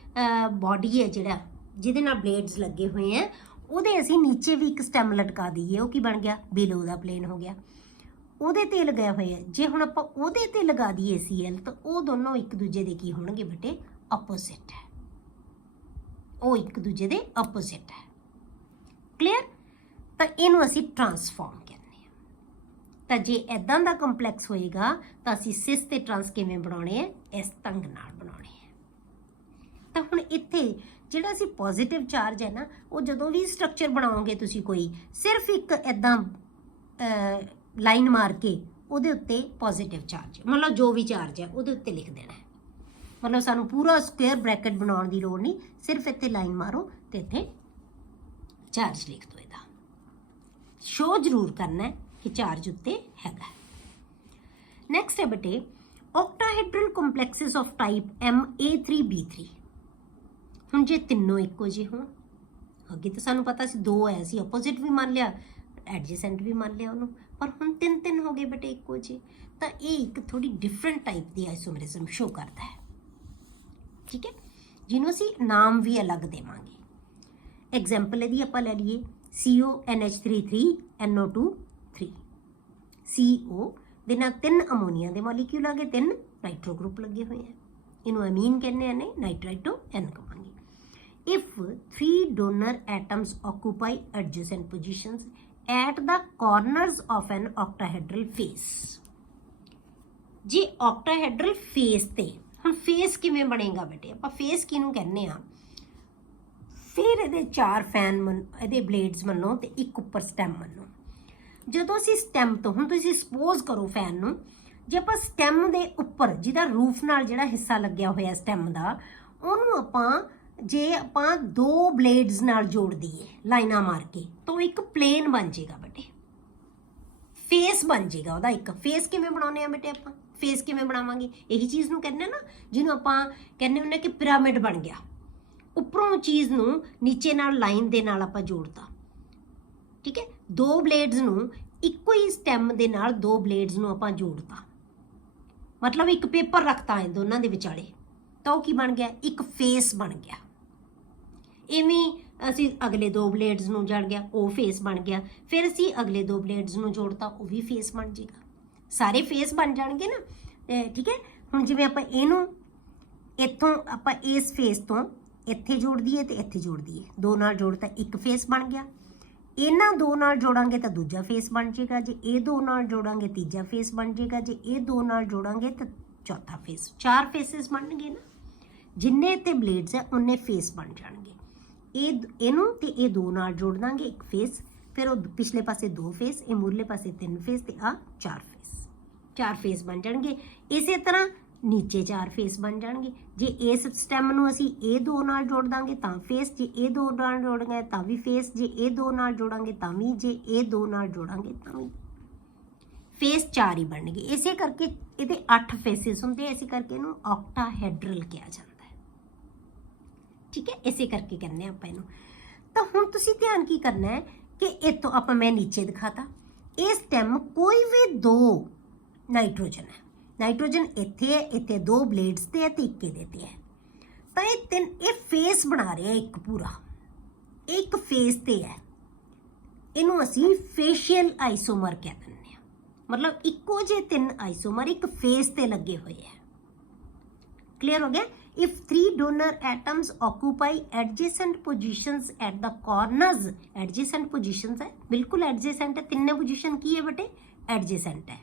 ਬਾਡੀ ਹੈ, ਜਿਹੜਾ ਜਿਹਦੇ ਨਾਲ ਬਲੇਡਸ ਲੱਗੇ ਹੋਏ ਆ, ਉਹਦੇ ਅਸੀਂ ਨੀਚੇ ਵੀ ਇੱਕ ਸਟੈਮ ਲਟਕਾ ਦਈਏ, ਉਹ ਕੀ ਬਣ ਗਿਆ, ਬਿਲੋ ਦਾ ਪਲੇਨ ਹੋ ਗਿਆ। ਉਹਦੇ ਤੇ ਲਗਾਇਆ ਹੋਇਆ, ਜੇ ਹੁਣ ਆਪਾਂ ਉਹਦੇ ਤੇ ਲਗਾ ਦਈਏ Cl, ਤਾਂ ਉਹ ਦੋਨੋਂ ਇੱਕ ਦੂਜੇ ਦੇ ਕੀ ਹੋਣਗੇ ਬੇਟੇ, ਆਪੋਜ਼ਿਟ ਹੈ। ਉਹ ਇੱਕ ਦੂਜੇ ਦੇ ਆਪੋਜ਼ਿਟ ਹੈ। ਕਲੀਅਰ? ਤਾਂ ਇਹਨੂੰ ਅਸੀਂ ਟਰਾਂਸਫਾਰਮ ਕਹਿੰਦੇ ਹਾਂ। ਤਾਂ ਜੇ ਇਦਾਂ ਦਾ ਕੰਪਲੈਕਸ ਹੋਏਗਾ ਤਾਂ ਅਸੀਂ ਸਿਸ ਤੇ ਟਰਾਂਸ ਕਿਵੇਂ ਬਣਾਉਣੇ ਆ, ਇਸ ਢੰਗ ਨਾਲ ਬਣਾਉਣੇ ਆ। ਤਾਂ ਹੁਣ ਇੱਥੇ ਜਿਹੜਾ ਅਸੀਂ ਪੋਜ਼ਿਟਿਵ ਚਾਰਜ ਹੈ ਨਾ, ਉਹ ਜਦੋਂ ਵੀ ਸਟਰਕਚਰ ਬਣਾਓਗੇ ਤੁਸੀਂ ਕੋਈ, ਸਿਰਫ ਇੱਕ ਇਦਾਂ ਲਾਈਨ ਮਾਰ ਕੇ ਉਹਦੇ ਉੱਤੇ ਪੋਜ਼ਿਟਿਵ ਚਾਰਜ, ਮਤਲਬ ਜੋ ਵੀ ਚਾਰਜ ਹੈ ਉਹਦੇ ਉੱਤੇ ਲਿਖ ਦੇਣਾ ਹੈ। ਮਤਲਬ ਸਾਨੂੰ ਪੂਰਾ ਸਕੁਅਰ ਬ੍ਰੈਕਟ ਬਣਾਉਣ ਦੀ ਲੋੜ ਨਹੀਂ, ਸਿਰਫ ਇੱਥੇ ਲਾਈਨ ਮਾਰੋ ਤੇ ਇੱਥੇ ਚਾਰਜ ਲਿਖ ਦਿਓ। ਇਹਦਾ ਸ਼ੋ ਜ਼ਰੂਰ ਕਰਨਾ ਹੈ ਕਿ ਚਾਰਜ ਉੱਤੇ ਹੈਗਾ। ਨੈਕਸਟ ਹੈ ਬੇਟੇ octahedral complexes of type MA3B3। ਹੁਣ ਜੇ ਤਿੰਨੋਂ ਇੱਕੋ ਜਿਹੇ ਹੋਣ, ਅੱਗੇ ਤਾਂ ਸਾਨੂੰ ਪਤਾ ਸੀ ਦੋ ਹੈ, ਅਸੀਂ ਆਪੋਜ਼ਿਟ ਵੀ ਮੰਨ ਲਿਆ, ਐਡਜੈਸੈਂਟ ਵੀ ਮੰਨ ਲਿਆ ਉਹਨੂੰ, ਪਰ ਹੁਣ ਤਿੰਨ ਹੋ ਗਏ ਬੇਟੇ ਇੱਕੋ ਜਿਹੇ, ਤਾਂ ਇਹ ਇੱਕ ਥੋੜੀ ਡਿਫਰੈਂਟ ਟਾਈਪ ਦੀ ਆਈਸੋਮਰਿਜ਼ਮ ਸ਼ੋ ਕਰਦਾ ਹੈ। ਠੀਕ ਹੈ, ਜਿਹਨੂੰ ਅਸੀਂ ਨਾਮ ਵੀ ਅਲੱਗ ਦੇਵਾਂਗੇ। ਐਗਜ਼ਾਮਪਲ ਇਹਦੀ ਆਪਾਂ ਲੈ ਲਈਏ CONH33NO2 CO ਦੇ ਨਾਲ 3 ਅਮੋਨੀਆ ਦੇ ਮੋਲੀਕਿਊਲ ਆ ਗਏ, 3 ਨਾਈਟ੍ਰੋ ਗਰੁੱਪ ਲੱਗੇ ਹੋਏ ਆ, ਇਹਨੂੰ ਅਮੀਨ ਕਹਿੰਦੇ ਆ, ਨੇ ਨਾਈਟ੍ਰਾਈਟੋ N ਕਹਾਂਗੇ। If 3 donor atoms occupy adjacent positions at the corners of an octahedral face। ਜੇ octahedral face ਤੇ, ਹੁਣ ਫੇਸ ਕਿਵੇਂ ਬਣੇਗਾ ਬੇਟੇ, ਆਪਾਂ ਫੇਸ ਕਿਹਨੂੰ ਕਹਿੰਦੇ ਆ, ਫਿਰ ਇਹਦੇ 4 ਫੈਨ ਇਹਦੇ ਬਲੇਡਸ ਮੰਨੋ ਤੇ ਇੱਕ ਉੱਪਰ ਸਟੈਮ ਮੰਨੋ। ਜਦੋਂ ਅਸੀਂ ਸਟੈਮ ਤੋਂ, ਹੁਣ ਤੁਸੀਂ ਸਪੋਜ਼ ਕਰੋ ਫੈਨ ਨੂੰ, ਜੇ ਆਪਾਂ ਸਟੈਮ ਦੇ ਉੱਪਰ ਜਿਹਦਾ ਰੂਫ ਨਾਲ ਜਿਹੜਾ ਹਿੱਸਾ ਲੱਗਿਆ ਹੋਇਆ ਸਟੈਮ ਦਾ, ਉਹਨੂੰ ਆਪਾਂ ਜੇ ਆਪਾਂ 2 ਬਲੇਡਸ ਨਾਲ ਜੋੜ ਦਈਏ ਲਾਈਨਾਂ ਮਾਰ ਕੇ, ਤਾਂ ਉਹ ਇੱਕ ਪਲੇਨ ਬਣ ਜਾਏਗਾ ਬੇਟੇ, ਫੇਸ ਬਣ ਜਾਏਗਾ ਉਹਦਾ। ਇੱਕ ਫੇਸ ਕਿਵੇਂ ਬਣਾਉਂਦੇ ਆ ਬੇਟੇ ਆਪਾਂ, ਫੇਸ ਕਿਵੇਂ ਬਣਾਵਾਂਗੇ, ਇਹੀ ਚੀਜ਼ ਨੂੰ ਕਹਿੰਦੇ ਨਾ, ਜਿਹਨੂੰ ਆਪਾਂ ਕਹਿੰਦੇ ਹੁੰਦੇ ਕਿ ਪਿਰਾਮਿਡ ਬਣ ਗਿਆ, ਉੱਪਰੋਂ ਚੀਜ਼ ਨੂੰ ਨੀਚੇ ਨਾਲ ਲਾਈਨ ਦੇ ਨਾਲ ਆਪਾਂ ਜੋੜਤਾ। ਠੀਕ ਹੈ, 2 ਬਲੇਡਸ ਨੂੰ ਇੱਕੋ ਹੀ ਸਟੈਮ ਦੇ ਨਾਲ 2 ਬਲੇਡਸ ਨੂੰ ਆਪਾਂ ਜੋੜਤਾ, ਮਤਲਬ ਇੱਕ ਪੇਪਰ ਰੱਖਤਾ ਹੈ ਦੋਨਾਂ ਦੇ ਵਿਚਾਲੇ, ਤਾਂ ਉਹ ਕੀ ਬਣ ਗਿਆ, ਇੱਕ ਫੇਸ ਬਣ ਗਿਆ। ਇਵੇਂ ਅਸੀਂ ਅਗਲੇ 2 ਬਲੇਡਸ ਨੂੰ ਜੜ ਗਿਆ, ਉਹ ਫੇਸ ਬਣ ਗਿਆ, ਫਿਰ ਅਸੀਂ ਅਗਲੇ 2 ਬਲੇਡਸ ਨੂੰ ਜੋੜਤਾ, ਉਹ ਵੀ ਫੇਸ ਬਣ ਜਾਏਗਾ, ਸਾਰੇ ਫੇਸ ਬਣ ਜਾਣਗੇ ਨਾ। ਠੀਕ ਹੈ, ਹੁਣ ਜਿਵੇਂ ਆਪਾਂ ਇਹਨੂੰ ਇੱਥੋਂ ਆਪਾਂ ਇਸ ਫੇਸ ਤੋਂ ਇੱਥੇ ਜੋੜ ਦਈਏ ਤੇ ਇੱਥੇ ਜੋੜ ਦਈਏ, 2 ਨਾਲ ਜੋੜਤਾ ਇੱਕ ਫੇਸ ਬਣ ਗਿਆ। ਇਹਨਾਂ 2 ਨਾਲ ਜੋੜਾਂਗੇ ਤਾਂ ਦੂਜਾ ਫੇਸ ਬਣ ਜਾਏਗਾ, ਜੇ ਇਹ 2 ਨਾਲ ਜੋੜਾਂਗੇ ਤੀਜਾ ਫੇਸ ਬਣ ਜਾਏਗਾ, ਜੇ ਇਹ 2 ਨਾਲ ਜੋੜਾਂਗੇ ਤਾਂ ਚੌਥਾ ਫੇਸ। 4 ਫੇਸਿਸ ਬਣਨਗੇ ਨਾ, ਜਿੰਨੇ ਤੇ ਬਲੇਡਸ ਹੈ ਉਨੇ ਫੇਸ ਬਣ ਜਾਣਗੇ। ਇਹਨੂੰ ਤੇ ਇਹ 2 ਨਾਲ ਜੋੜ ਦਾਂਗੇ ਇੱਕ ਫੇਸ, ਫਿਰ ਉਹ ਪਿਛਲੇ ਪਾਸੇ 2 ਫੇਸ, ਇਹ ਮੂਰਲੇ ਪਾਸੇ 3 ਫੇਸ ਤੇ ਆ 4 ਫੇਸ। 4 ਫੇਸ ਬਣ ਜਾਣਗੇ। ਇਸੇ ਤਰ੍ਹਾਂ ਨੀਚੇ 4 ਫੇਸ ਬਣ ਜਾਣਗੇ। ਜੇ ਇਸ ਸਟੈਮ ਨੂੰ ਅਸੀਂ ਇਹ 2 ਨਾਲ ਜੋੜ ਦਾਂਗੇ ਤਾਂ ਫੇਸ, ਜੇ ਇਹ 2 ਨਾਲ ਜੋੜਾਂਗੇ ਤਾਂ ਵੀ ਫੇਸ, ਜੇ ਇਹ 2 ਨਾਲ ਜੋੜਾਂਗੇ ਤਾਂ ਵੀ, ਜੇ ਇਹ 2 ਨਾਲ ਜੋੜਾਂਗੇ ਤਾਂ ਵੀ ਫੇਸ 4 ਹੀ ਬਣਨਗੇ। ਇਸੇ ਕਰਕੇ ਇਹਦੇ 8 ਫੇਸਿਸ ਹੁੰਦੇ, ਇਸੇ ਕਰਕੇ ਇਹਨੂੰ ਆਕਟਾਹੈਡਰਲ ਕਿਹਾ ਜਾਂਦਾ ਹੈ। ਠੀਕ ਹੈ, ਇਸੇ ਕਰਕੇ ਕਹਿੰਦੇ ਆਪਾਂ ਇਹਨੂੰ। ਤਾਂ ਹੁਣ ਤੁਸੀਂ ਧਿਆਨ ਕੀ ਕਰਨਾ ਹੈ ਕਿ ਇੱਥੋਂ ਆਪਾਂ ਮੈਂ ਨੀਚੇ ਦਿਖਾਤਾ, ਇਹ ਸਟੈਮ ਕੋਈ ਵੀ 2 ਨਾਈਟ੍ਰੋਜਨ ਹੈ, ਨਾਈਟ੍ਰੋਜਨ ਇੱਥੇ ਹੈ, ਇੱਥੇ 2 ਬਲੇਡਸ ਤੇ ਹੈ ਤੇ ਇੱਕ ਇਹਦੇ ਤੇ ਹੈ, ਤਾਂ ਇਹ ਫੇਸ ਬਣਾ ਰਿਹਾ ਇੱਕ ਪੂਰਾ, ਇੱਕ ਫੇਸ ਤੇ ਹੈ। ਇਹਨੂੰ ਅਸੀਂ ਫੇਸ਼ੀਅਲ ਆਈਸੋਮਰ ਕਹਿ ਦਿੰਦੇ ਹਾਂ, ਮਤਲਬ ਇੱਕੋ ਜਿਹੇ 3 ਆਈਸੋਮਰ ਇੱਕ ਫੇਸ ਤੇ ਲੱਗੇ ਹੋਏ ਹੈ। ਕਲੀਅਰ ਹੋ ਗਿਆ? If 3 donor atoms occupy adjacent positions at the corners, adjacent positions है, बिल्कुल adjacent है, तीनों position की है बेटे, adjacent है।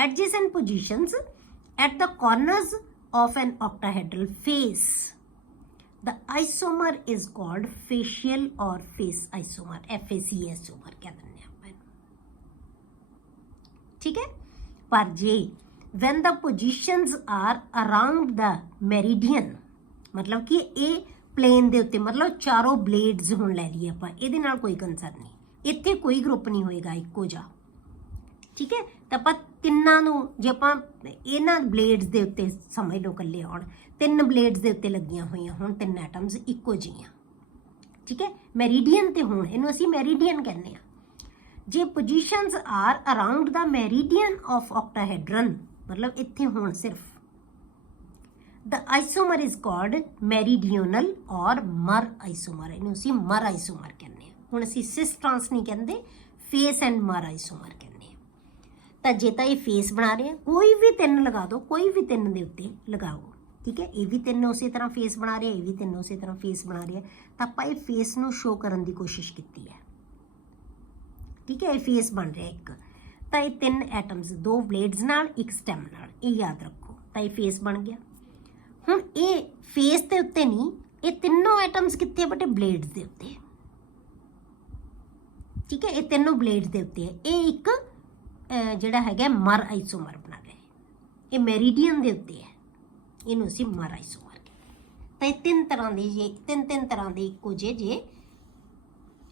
Adjacent positions at the corners of an octahedral face, the isomer is called facial or face isomer, FAC isomer कह देंगे अपन। ठीक है, पर जे when the positions are around the meridian, मतलब कि ਇਹ ਪਲੇਨ ਦੇ ਉੱਤੇ, ਮਤਲਬ ਚਾਰੋਂ ਬਲੇਡਸ ਹੁਣ ਲੈ ਲਈਏ ਆਪਾਂ, ਇਹਦੇ ਨਾਲ ਕੋਈ ਕੰਸਰਨ ਨਹੀਂ, ਇੱਥੇ ਕੋਈ ਗਰੁੱਪ ਨਹੀਂ ਹੋਏਗਾ ਇੱਕੋ ਜਿਹਾ। ਠੀਕ ਹੈ, ਤਾਂ ਆਪਾਂ ਤਿੰਨਾਂ ਨੂੰ ਜੇ ਆਪਾਂ ਇਹਨਾਂ ਬਲੇਡਸ ਦੇ ਉੱਤੇ ਸਮਝ ਲਓ ਇਕੱਲੇ ਆਉਣ, 3 ਬਲੇਡਸ ਦੇ ਉੱਤੇ ਲੱਗੀਆਂ ਹੋਈਆਂ ਹੁਣ 3 ਐਟਮਸ ਇੱਕੋ ਜਿਹੀਆਂ। ਠੀਕ ਹੈ, ਮੈਰੀਡੀਅਨ ਤੇ ਹੁਣ ਇਹਨੂੰ ਅਸੀਂ ਮੈਰੀਡੀਅਨ ਕਹਿੰਦੇ ਆ। जे positions are around the meridian of octahedron, मतलब इत्थे होण सिर्फ, the isomer is called meridional और मर आइसोमर, इहनूं असीं मर आइसोमर कहने आ। हुण असीं सिस ट्रांस नहीं कहंदे, फेस एंड मर आइसोमर कहने। तो जे तो ये फेस बना रहे हैं, कोई भी 3 लगा दो, कोई भी 3 के उत्ते लगाओ, ठीक है। ये भी 3 उस तरह फेस बना रहे हैं, ये भी 3 उस तरह फेस बना रहे हैं, तो आप ये फेस नूं शो करने की कोशिश की है, ठीक है। ये फेस बन रहा है एक, तो ये 3 एटम्स, 2 ब्लेड्स नाल, एक स्टैम नाल, ये याद रखो। तो ये फेस बन गया। हुण ये फेस के उत्ते नहीं, ये तीनों एटम्स कित्थे बटे ब्लेड्स के उत्ते, ठीक है। ये तीनों ब्लेड्स के उत्ते है। ये एक ਜਿਹੜਾ ਹੈਗਾ ਮਰ ਆਈਸੋਮਰ ਬਣਾ ਰਹੇ, ਇਹ ਮੈਰੀਡੀਅਨ ਦੇ ਉੱਤੇ ਹੈ, ਇਹਨੂੰ ਅਸੀਂ ਮਰ ਆਈਸੋਮਰ ਕਹਿੰਦੇ। ਤਾਂ ਇਹ 3 ਤਰ੍ਹਾਂ ਦੇ, ਜੇ 3 ਤਰ੍ਹਾਂ ਦੇ ਇੱਕੋ ਜੇ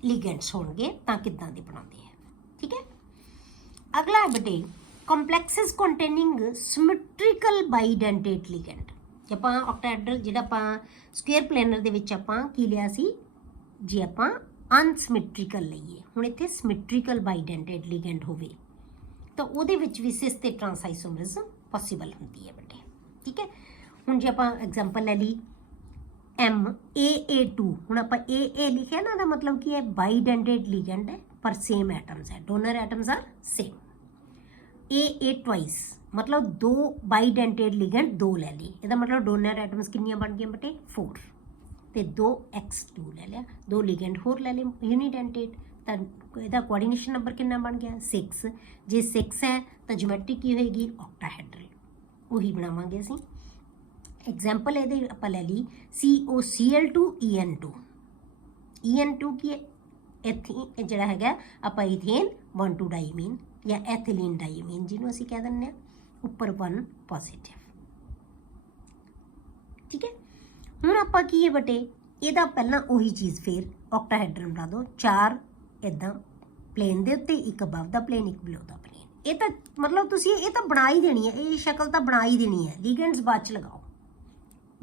ਲਿਗੈਂਡਸ ਹੋਣਗੇ ਤਾਂ ਕਿੱਦਾਂ ਦੇ ਬਣਾਉਂਦੇ ਆ, ਠੀਕ ਹੈ। ਅਗਲਾ ਹੈ ਬੇਟੇ ਕੰਪਲੈਕਸਿਸ ਕੰਟੇਨਿੰਗ ਸਿਮੈਟ੍ਰੀਕਲ ਬਾਈਡੈਂਟੇਟ ਲਿਗੈਂਡ। ਜੇ ਆਪਾਂ ਆਕਟਾਹੈਡਰਲ ਜਿਹੜਾ ਆਪਾਂ ਸਕੁਅਰ ਪਲੈਨਰ ਦੇ ਵਿੱਚ ਆਪਾਂ ਕੀ ਲਿਆ ਸੀ, ਜੇ ਆਪਾਂ ਅਨਸਿਮੈਟ੍ਰੀਕਲ ਲਈਏ, ਹੁਣ ਇੱਥੇ ਸਿਮੈਟ੍ਰੀਕਲ ਬਾਈਡੈਂਟੇਟ ਲਿਗੈਂਡ ਹੋਵੇ तो ਉਹਦੇ ਵਿੱਚ ਵੀ ਸਿਸ ਤੇ ਟ੍ਰਾਂਸਆਈਸੋਮਰਿਜ਼ਮ ਪੋਸੀਬਲ ਹੁੰਦੀ ਹੈ ਬੇਟੇ, ਠੀਕ ਹੈ। ਹੁਣ ਜੇ ਆਪਾਂ ਐਗਜ਼ਾਮਪਲ ਲੈ ਲਈ MAA2, ਹੁਣ ਆਪਾਂ AA ਲਿਖਿਆ ਨਾ, ਦਾ ਮਤਲਬ ਕੀ ਹੈ ਬਾਈਡੈਂਟੇਟ ਲਿਗੈਂਡ ਹੈ ਪਰ ਸੇਮ ਐਟਮਸ ਹੈ, donor atoms are same. AA twice मतलब 2 ਬਾਈਡੈਂਟੇਟ ਲਿਗੈਂਡ 2 ਲੈ ਲਈ, ਇਹਦਾ ਮਤਲਬ ਡੋਨਰ ਐਟਮਸ ਕਿੰਨੀਆਂ ਬਣ ਗਈਆਂ ਬੇਟੇ 4, ਤੇ 2x2 ਲੈ ਲਿਆ, 2 ਲਿਗੈਂਡ ਹੋਰ ਲੈ ਲਏ ਯੂਨੀਡੈਂਟੇਟ, ਤਾਂ ਇਹਦਾ ਕੋਆਰਡੀਨੇਸ਼ਨ ਨੰਬਰ ਕਿੰਨਾ ਬਣ ਗਿਆ 6। ਜੇ 6 ਹੈ ਤਾਂ ਜਿਓਮੈਟਰੀ ਕੀ ਹੋਏਗੀ ऑक्टाहेड्रल, ਉਹੀ ਬਣਾਵਾਂਗੇ ਅਸੀਂ। ਐਗਜ਼ਾਮਪਲ ਇਹਦੇ ਆਪਾਂ ਲੈ ਲਈ COCl2 EN2, EN2 ਕੀ ਹੈ ਇੱਥੇ ਜਿਹੜਾ ਹੈਗਾ ਆਪਾਂ ਇਥੇਨ 1,2 ਡਾਈਮੀਨ ਜਾਂ ਐਥਿਲੀਨ ਡਾਈਮੀਨ ਜਿਹਨੂੰ ਅਸੀਂ ਕਹਿ ਦਿੰਦੇ ਹਾਂ, ਉੱਪਰ 1 ਪੋਜ਼ਿਟਿਵ, ਠੀਕ ਹੈ। ਹੁਣ ਆਪਾਂ ਕੀ ਹੈ ਬਟੇ ਇਹਦਾ ਪਹਿਲਾਂ ਉਹੀ ਚੀਜ਼ ਫਿਰ ऑक्टाहेड्रल ਬਣਾ ਦਿਓ, 4 ਇੱਦਾਂ ਪਲੇਨ ਦੇ ਉੱਤੇ, ਇੱਕ ਅਬਵ ਦਾ ਪਲੇਨ, ਇੱਕ ਬਿਲੋ ਦਾ ਪਲੇਨ। ਇਹ ਤਾਂ ਮਤਲਬ ਤੁਸੀਂ ਇਹ ਤਾਂ ਬਣਾ ਹੀ ਦੇਣੀ ਹੈ, ਇਹ ਸ਼ਕਲ ਤਾਂ ਬਣਾ ਹੀ ਦੇਣੀ ਹੈ, ਲਿਗੈਂਡਸ ਬਾਅਦ ਚ ਲਗਾਓ।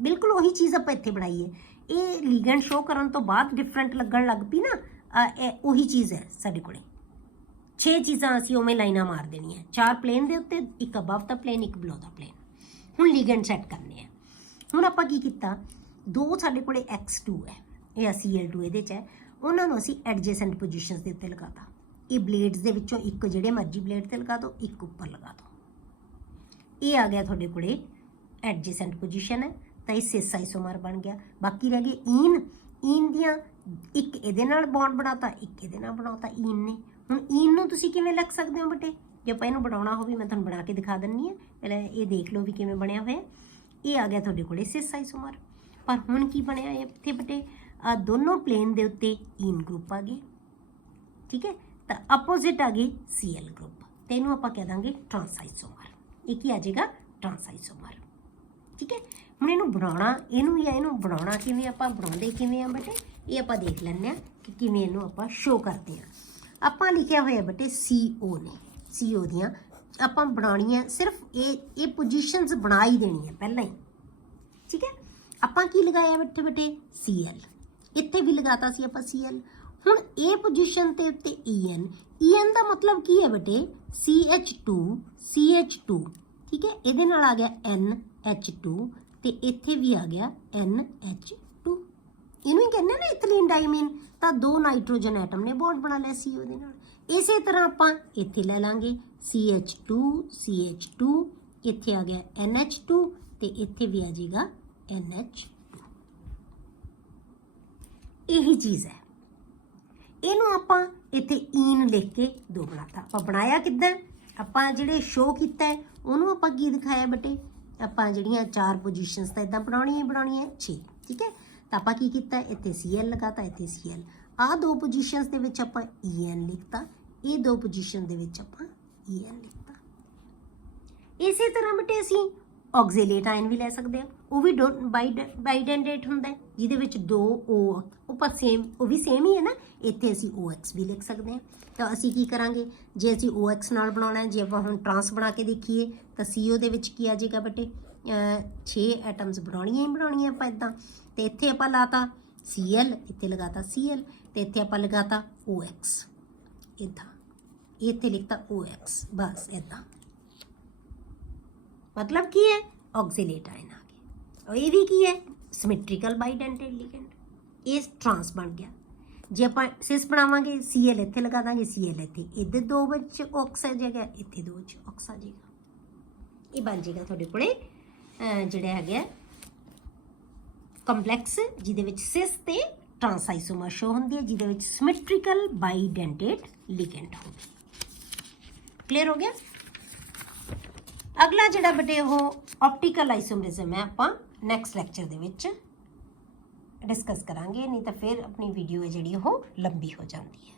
ਬਿਲਕੁਲ ਉਹੀ ਚੀਜ਼ ਆਪਾਂ ਇੱਥੇ ਬਣਾਈ ਹੈ। ਇਹ ਲਿਗੈਂਡ ਸ਼ੋ ਕਰਨ ਤੋਂ ਬਾਅਦ ਡਿਫਰੈਂਟ ਲੱਗਣ ਲੱਗ ਪਈ ਨਾ, ਇਹ ਉਹੀ ਚੀਜ਼ ਹੈ ਸਾਡੇ ਕੋਲੇ। 6 ਚੀਜ਼ਾਂ ਅਸੀਂ ਉਵੇਂ ਲਾਈਨਾਂ ਮਾਰ ਦੇਣੀਆਂ, 4 ਪਲੇਨ ਦੇ ਉੱਤੇ, ਇੱਕ ਅਬਵ ਦਾ ਪਲੇਨ, ਇੱਕ ਬਿਲੋ ਦਾ ਪਲੇਨ। ਹੁਣ ਲਿਗੈਂਡ ਸੈੱਟ ਕਰਨੇ ਆ। ਹੁਣ ਆਪਾਂ ਕੀ ਕੀਤਾ, 2 ਸਾਡੇ ਕੋਲੇ X2 ਹੈ, ਇਹ Cl2 ਇਹਦੇ 'ਚ ਹੈ, ਉਹਨਾਂ ਨੂੰ ਅਸੀਂ ਐਡਜੈਸੈਂਟ ਪੋਜੀਸ਼ਨਸ ਦੇ ਉੱਤੇ ਲਗਾਤਾ। ਇਹ ਬਲੇਡਸ ਦੇ ਵਿੱਚੋਂ ਇੱਕ ਜਿਹੜੇ ਮਰਜ਼ੀ ਬਲੇਡ ਤੇ ਲਗਾ ਦਿਓ, ਇੱਕ ਉੱਪਰ ਲਗਾ ਦਿਓ। ਇਹ ਆ ਗਿਆ ਤੁਹਾਡੇ ਕੋਲੇ ਐਡਜੈਸੈਂਟ ਪੋਜੀਸ਼ਨ ਹੈ, ਤਾਂ ਇਹ ਸਿਸ ਆਈਸੋਮਰ ਬਣ ਗਿਆ। ਬਾਕੀ ਰਹਿ ਗਏ ਈਨ ਦੀਆਂ, ਇੱਕ ਇਹਦੇ ਨਾਲ ਬੌਂਡ ਬਣਾਤਾ, ਇੱਕ ਇਹਦੇ ਨਾਲ ਬਣਾਤਾ ਈਨ ਨੇ। ਹੁਣ ਈਨ ਨੂੰ ਤੁਸੀਂ ਕਿਵੇਂ ਲਿਖ ਸਕਦੇ ਹੋ ਬੇਟੇ, ਜੇ ਆਪਾਂ ਇਹਨੂੰ ਬਣਾਉਣਾ ਹੋਵੇ ਮੈਂ ਤੁਹਾਨੂੰ ਬਣਾ ਕੇ ਦਿਖਾ ਦਿੰਦੀ ਹਾਂ, ਪਹਿਲਾਂ ਇਹ ਦੇਖ ਲਓ ਵੀ ਕਿਵੇਂ ਬਣਿਆ ਹੋਇਆ। ਇਹ ਆ ਗਿਆ ਤੁਹਾਡੇ ਕੋਲੇ ਸਿਸ ਆਈਸੋਮਰ। ਪਰ ਹੁਣ ਕੀ ਬਣਿਆ ਇੱਥੇ ਬੇਟੇ, ਦੋਨੋਂ ਪਲੇਨ ਦੇ ਉੱਤੇ ਈਨ ਗਰੁੱਪ ਆ ਗਏ, ਠੀਕ ਹੈ। ਤਾਂ ਆਪੋਜ਼ਿਟ ਆ ਗਈ Cl ਗਰੁੱਪ, ਤੇ ਇਹਨੂੰ ਆਪਾਂ ਕਹਿ ਦਾਂਗੇ ਟ੍ਰਾਂਸਆਈਸੋਮਰ। ਇਹ ਕੀ ਆ ਜਾਏਗਾ ਟ੍ਰਾਂਸਆਈਸੋਮਰ, ਠੀਕ ਹੈ। ਹੁਣ ਇਹਨੂੰ ਬਣਾਉਣਾ, ਇਹਨੂੰ ਜਾਂ ਇਹਨੂੰ ਬਣਾਉਣਾ ਕਿਵੇਂ, ਆਪਾਂ ਬਣਾਉਂਦੇ ਕਿਵੇਂ ਆ ਬੇਟੇ, ਇਹ ਆਪਾਂ ਦੇਖ ਲੈਂਦੇ ਹਾਂ ਕਿ ਕਿਵੇਂ ਇਹਨੂੰ ਆਪਾਂ ਸ਼ੋ ਕਰਦੇ ਹਾਂ। ਆਪਾਂ ਲਿਖਿਆ ਹੋਇਆ ਬੇਟੇ CO ਨੇ, CO ਦੀਆਂ ਆਪਾਂ ਬਣਾਉਣੀਆਂ ਸਿਰਫ ਇਹ ਪੋਜੀਸ਼ਨਸ ਬਣਾ ਹੀ ਦੇਣੀਆਂ ਪਹਿਲਾਂ ਹੀ, ਠੀਕ ਹੈ। ਆਪਾਂ ਕੀ ਲਗਾਇਆ ਬੈਠੇ ਬੇਟੇ Cl, ਇੱਥੇ ਵੀ ਲਗਾਤਾ ਸੀ ਆਪਾਂ Cl। ਹੁਣ ਇਹ ਪੋਜੀਸ਼ਨ ਤੇ ਉੱਤੇ EN ਦਾ ਮਤਲਬ ਕੀ ਹੈ ਬੇਟੇ CH2, ਠੀਕ ਹੈ। ਇਹਦੇ ਨਾਲ ਆ ਗਿਆ NH2 ਤੇ ਇੱਥੇ ਵੀ ਆ ਗਿਆ NH2, ਇਹਨੂੰ ਹੀ ਕਹਿੰਦੇ ਨਾ ਇਥਿਲੀਨ ਡਾਈਮੀਨ। ਤਾਂ 2 ਨਾਈਟ੍ਰੋਜਨ ਐਟਮ ਨੇ ਬੌਂਡ ਬਣਾ ਲਿਆ CO ਦੇ ਨਾਲ। ਇਸੇ ਤਰ੍ਹਾਂ ਆਪਾਂ ਇੱਥੇ ਲੈ ਲਾਂਗੇ CH2, ਇੱਥੇ ਆ ਗਿਆ NH2 ਤੇ ਇੱਥੇ ਵੀ ਆ ਜਾਏਗਾ NH2। ਇਹੀ ਚੀਜ਼ ਹੈ। ਇਹਨੂੰ ਆਪਾਂ ਇੱਥੇ ਈਨ ਲਿਖ ਕੇ 2 ਬਣਾਤਾ। ਆਪਾਂ ਬਣਾਇਆ ਕਿੱਦਾਂ, ਆਪਾਂ ਜਿਹੜੇ ਸ਼ੋ ਕੀਤਾ ਹੈ ਉਹਨੂੰ ਆਪਾਂ ਕੀ ਦਿਖਾਇਆ ਬੇਟੇ, ਆਪਾਂ ਜਿਹੜੀਆਂ 4 ਪੋਜੀਸ਼ਨਸ ਤਾਂ ਇੱਦਾਂ ਬਣਾਉਣੀਆਂ ਹੀ ਬਣਾਉਣੀਆਂ 6, ਠੀਕ ਹੈ। ਤਾਂ ਆਪਾਂ ਕੀ ਕੀਤਾ, ਇੱਥੇ Cl ਲਗਾਤਾ, ਇੱਥੇ Cl। ਆਹ 2 ਪੋਜੀਸ਼ਨਸ ਦੇ ਵਿੱਚ ਆਪਾਂ En ਲਿਖਤਾ, ਇਹ 2 ਪੋਜੀਸ਼ਨ ਦੇ ਵਿੱਚ ਆਪਾਂ En ਲਿਖਤਾ। ਇਸੇ ਤਰ੍ਹਾਂ ਬੇਟੇ ਅਸੀਂ ਆਕਜ਼ੀਲੇਟ ਆਇਨ ਵੀ ਲੈ ਸਕਦੇ ਹਾਂ, ਉਹ ਵੀ ਬਾਈਡੈਂਡੇਟ ਹੁੰਦਾ, ਜਿਹਦੇ ਵਿੱਚ 2 O ਉੱਪਰ ਸੇਮ, ਉਹ ਵੀ ਸੇਮ ਹੀ ਹੈ ਨਾ। ਇੱਥੇ ਅਸੀਂ OX ਵੀ ਲਿਖ ਸਕਦੇ ਹਾਂ। ਤਾਂ ਅਸੀਂ ਕੀ ਕਰਾਂਗੇ, ਜੇ ਅਸੀਂ OX ਨਾਲ ਬਣਾਉਣਾ ਹੈ, ਜੇ ਆਪਾਂ ਹੁਣ ਟਰਾਂਸ ਬਣਾ ਕੇ ਦੇਖੀਏ ਤਾਂ CO ਦੇ ਵਿੱਚ ਕੀ ਆ ਜਾਏਗਾ ਬੇਟੇ 6 ਐਟਮਸ ਬਣਾਉਣੀਆਂ ਹੀ ਬਣਾਉਣੀਆਂ ਆਪਾਂ ਇੱਦਾਂ। ਤੇ ਇੱਥੇ ਆਪਾਂ ਲਾਤਾ Cl, ਇੱਥੇ ਲਗਾਤਾ Cl, ਤੇ ਇੱਥੇ ਆਪਾਂ ਲਗਾਤਾ OX ਇੱਦਾਂ। ਇੱਥੇ ਲਿਖਤਾ OX ਬਸ ਇੱਦਾਂ। मतलब की है ऑक्सीलेट आयन आ गया। और ये भी की है सिमेट्रिकल बाइडेंटेड लिगेंड, ये ट्रांस बन गया। जे आप सिस बनावांगे Cl इत्थे लगा देंगे, Cl इत्थे, इधर दो विच ऑक्स आ जाएगा, इत्थे दो विच ऑक्स आ जाएगा। ये बन जाएगा तुहाडे कोले जिहड़ा है कंपलैक्स जिहदे विच सिस ते ट्रांस आइसोमर शो हुंदी है, जिहदे विच सिमेट्रिकल बाइडेंटेड लिगेंड होवे। क्लीयर हो गया। अगला जिहड़ा बेटे ਉਹ ऑप्टिकल आइसोमरिज्म है, ਆਪਾਂ ਨੈਕਸਟ ਲੈਕਚਰ ਦੇ ਵਿੱਚ डिस्कस करांगे, नहीं तो फिर अपनी वीडियो है जिहड़ी ਉਹ लंबी हो जाती है।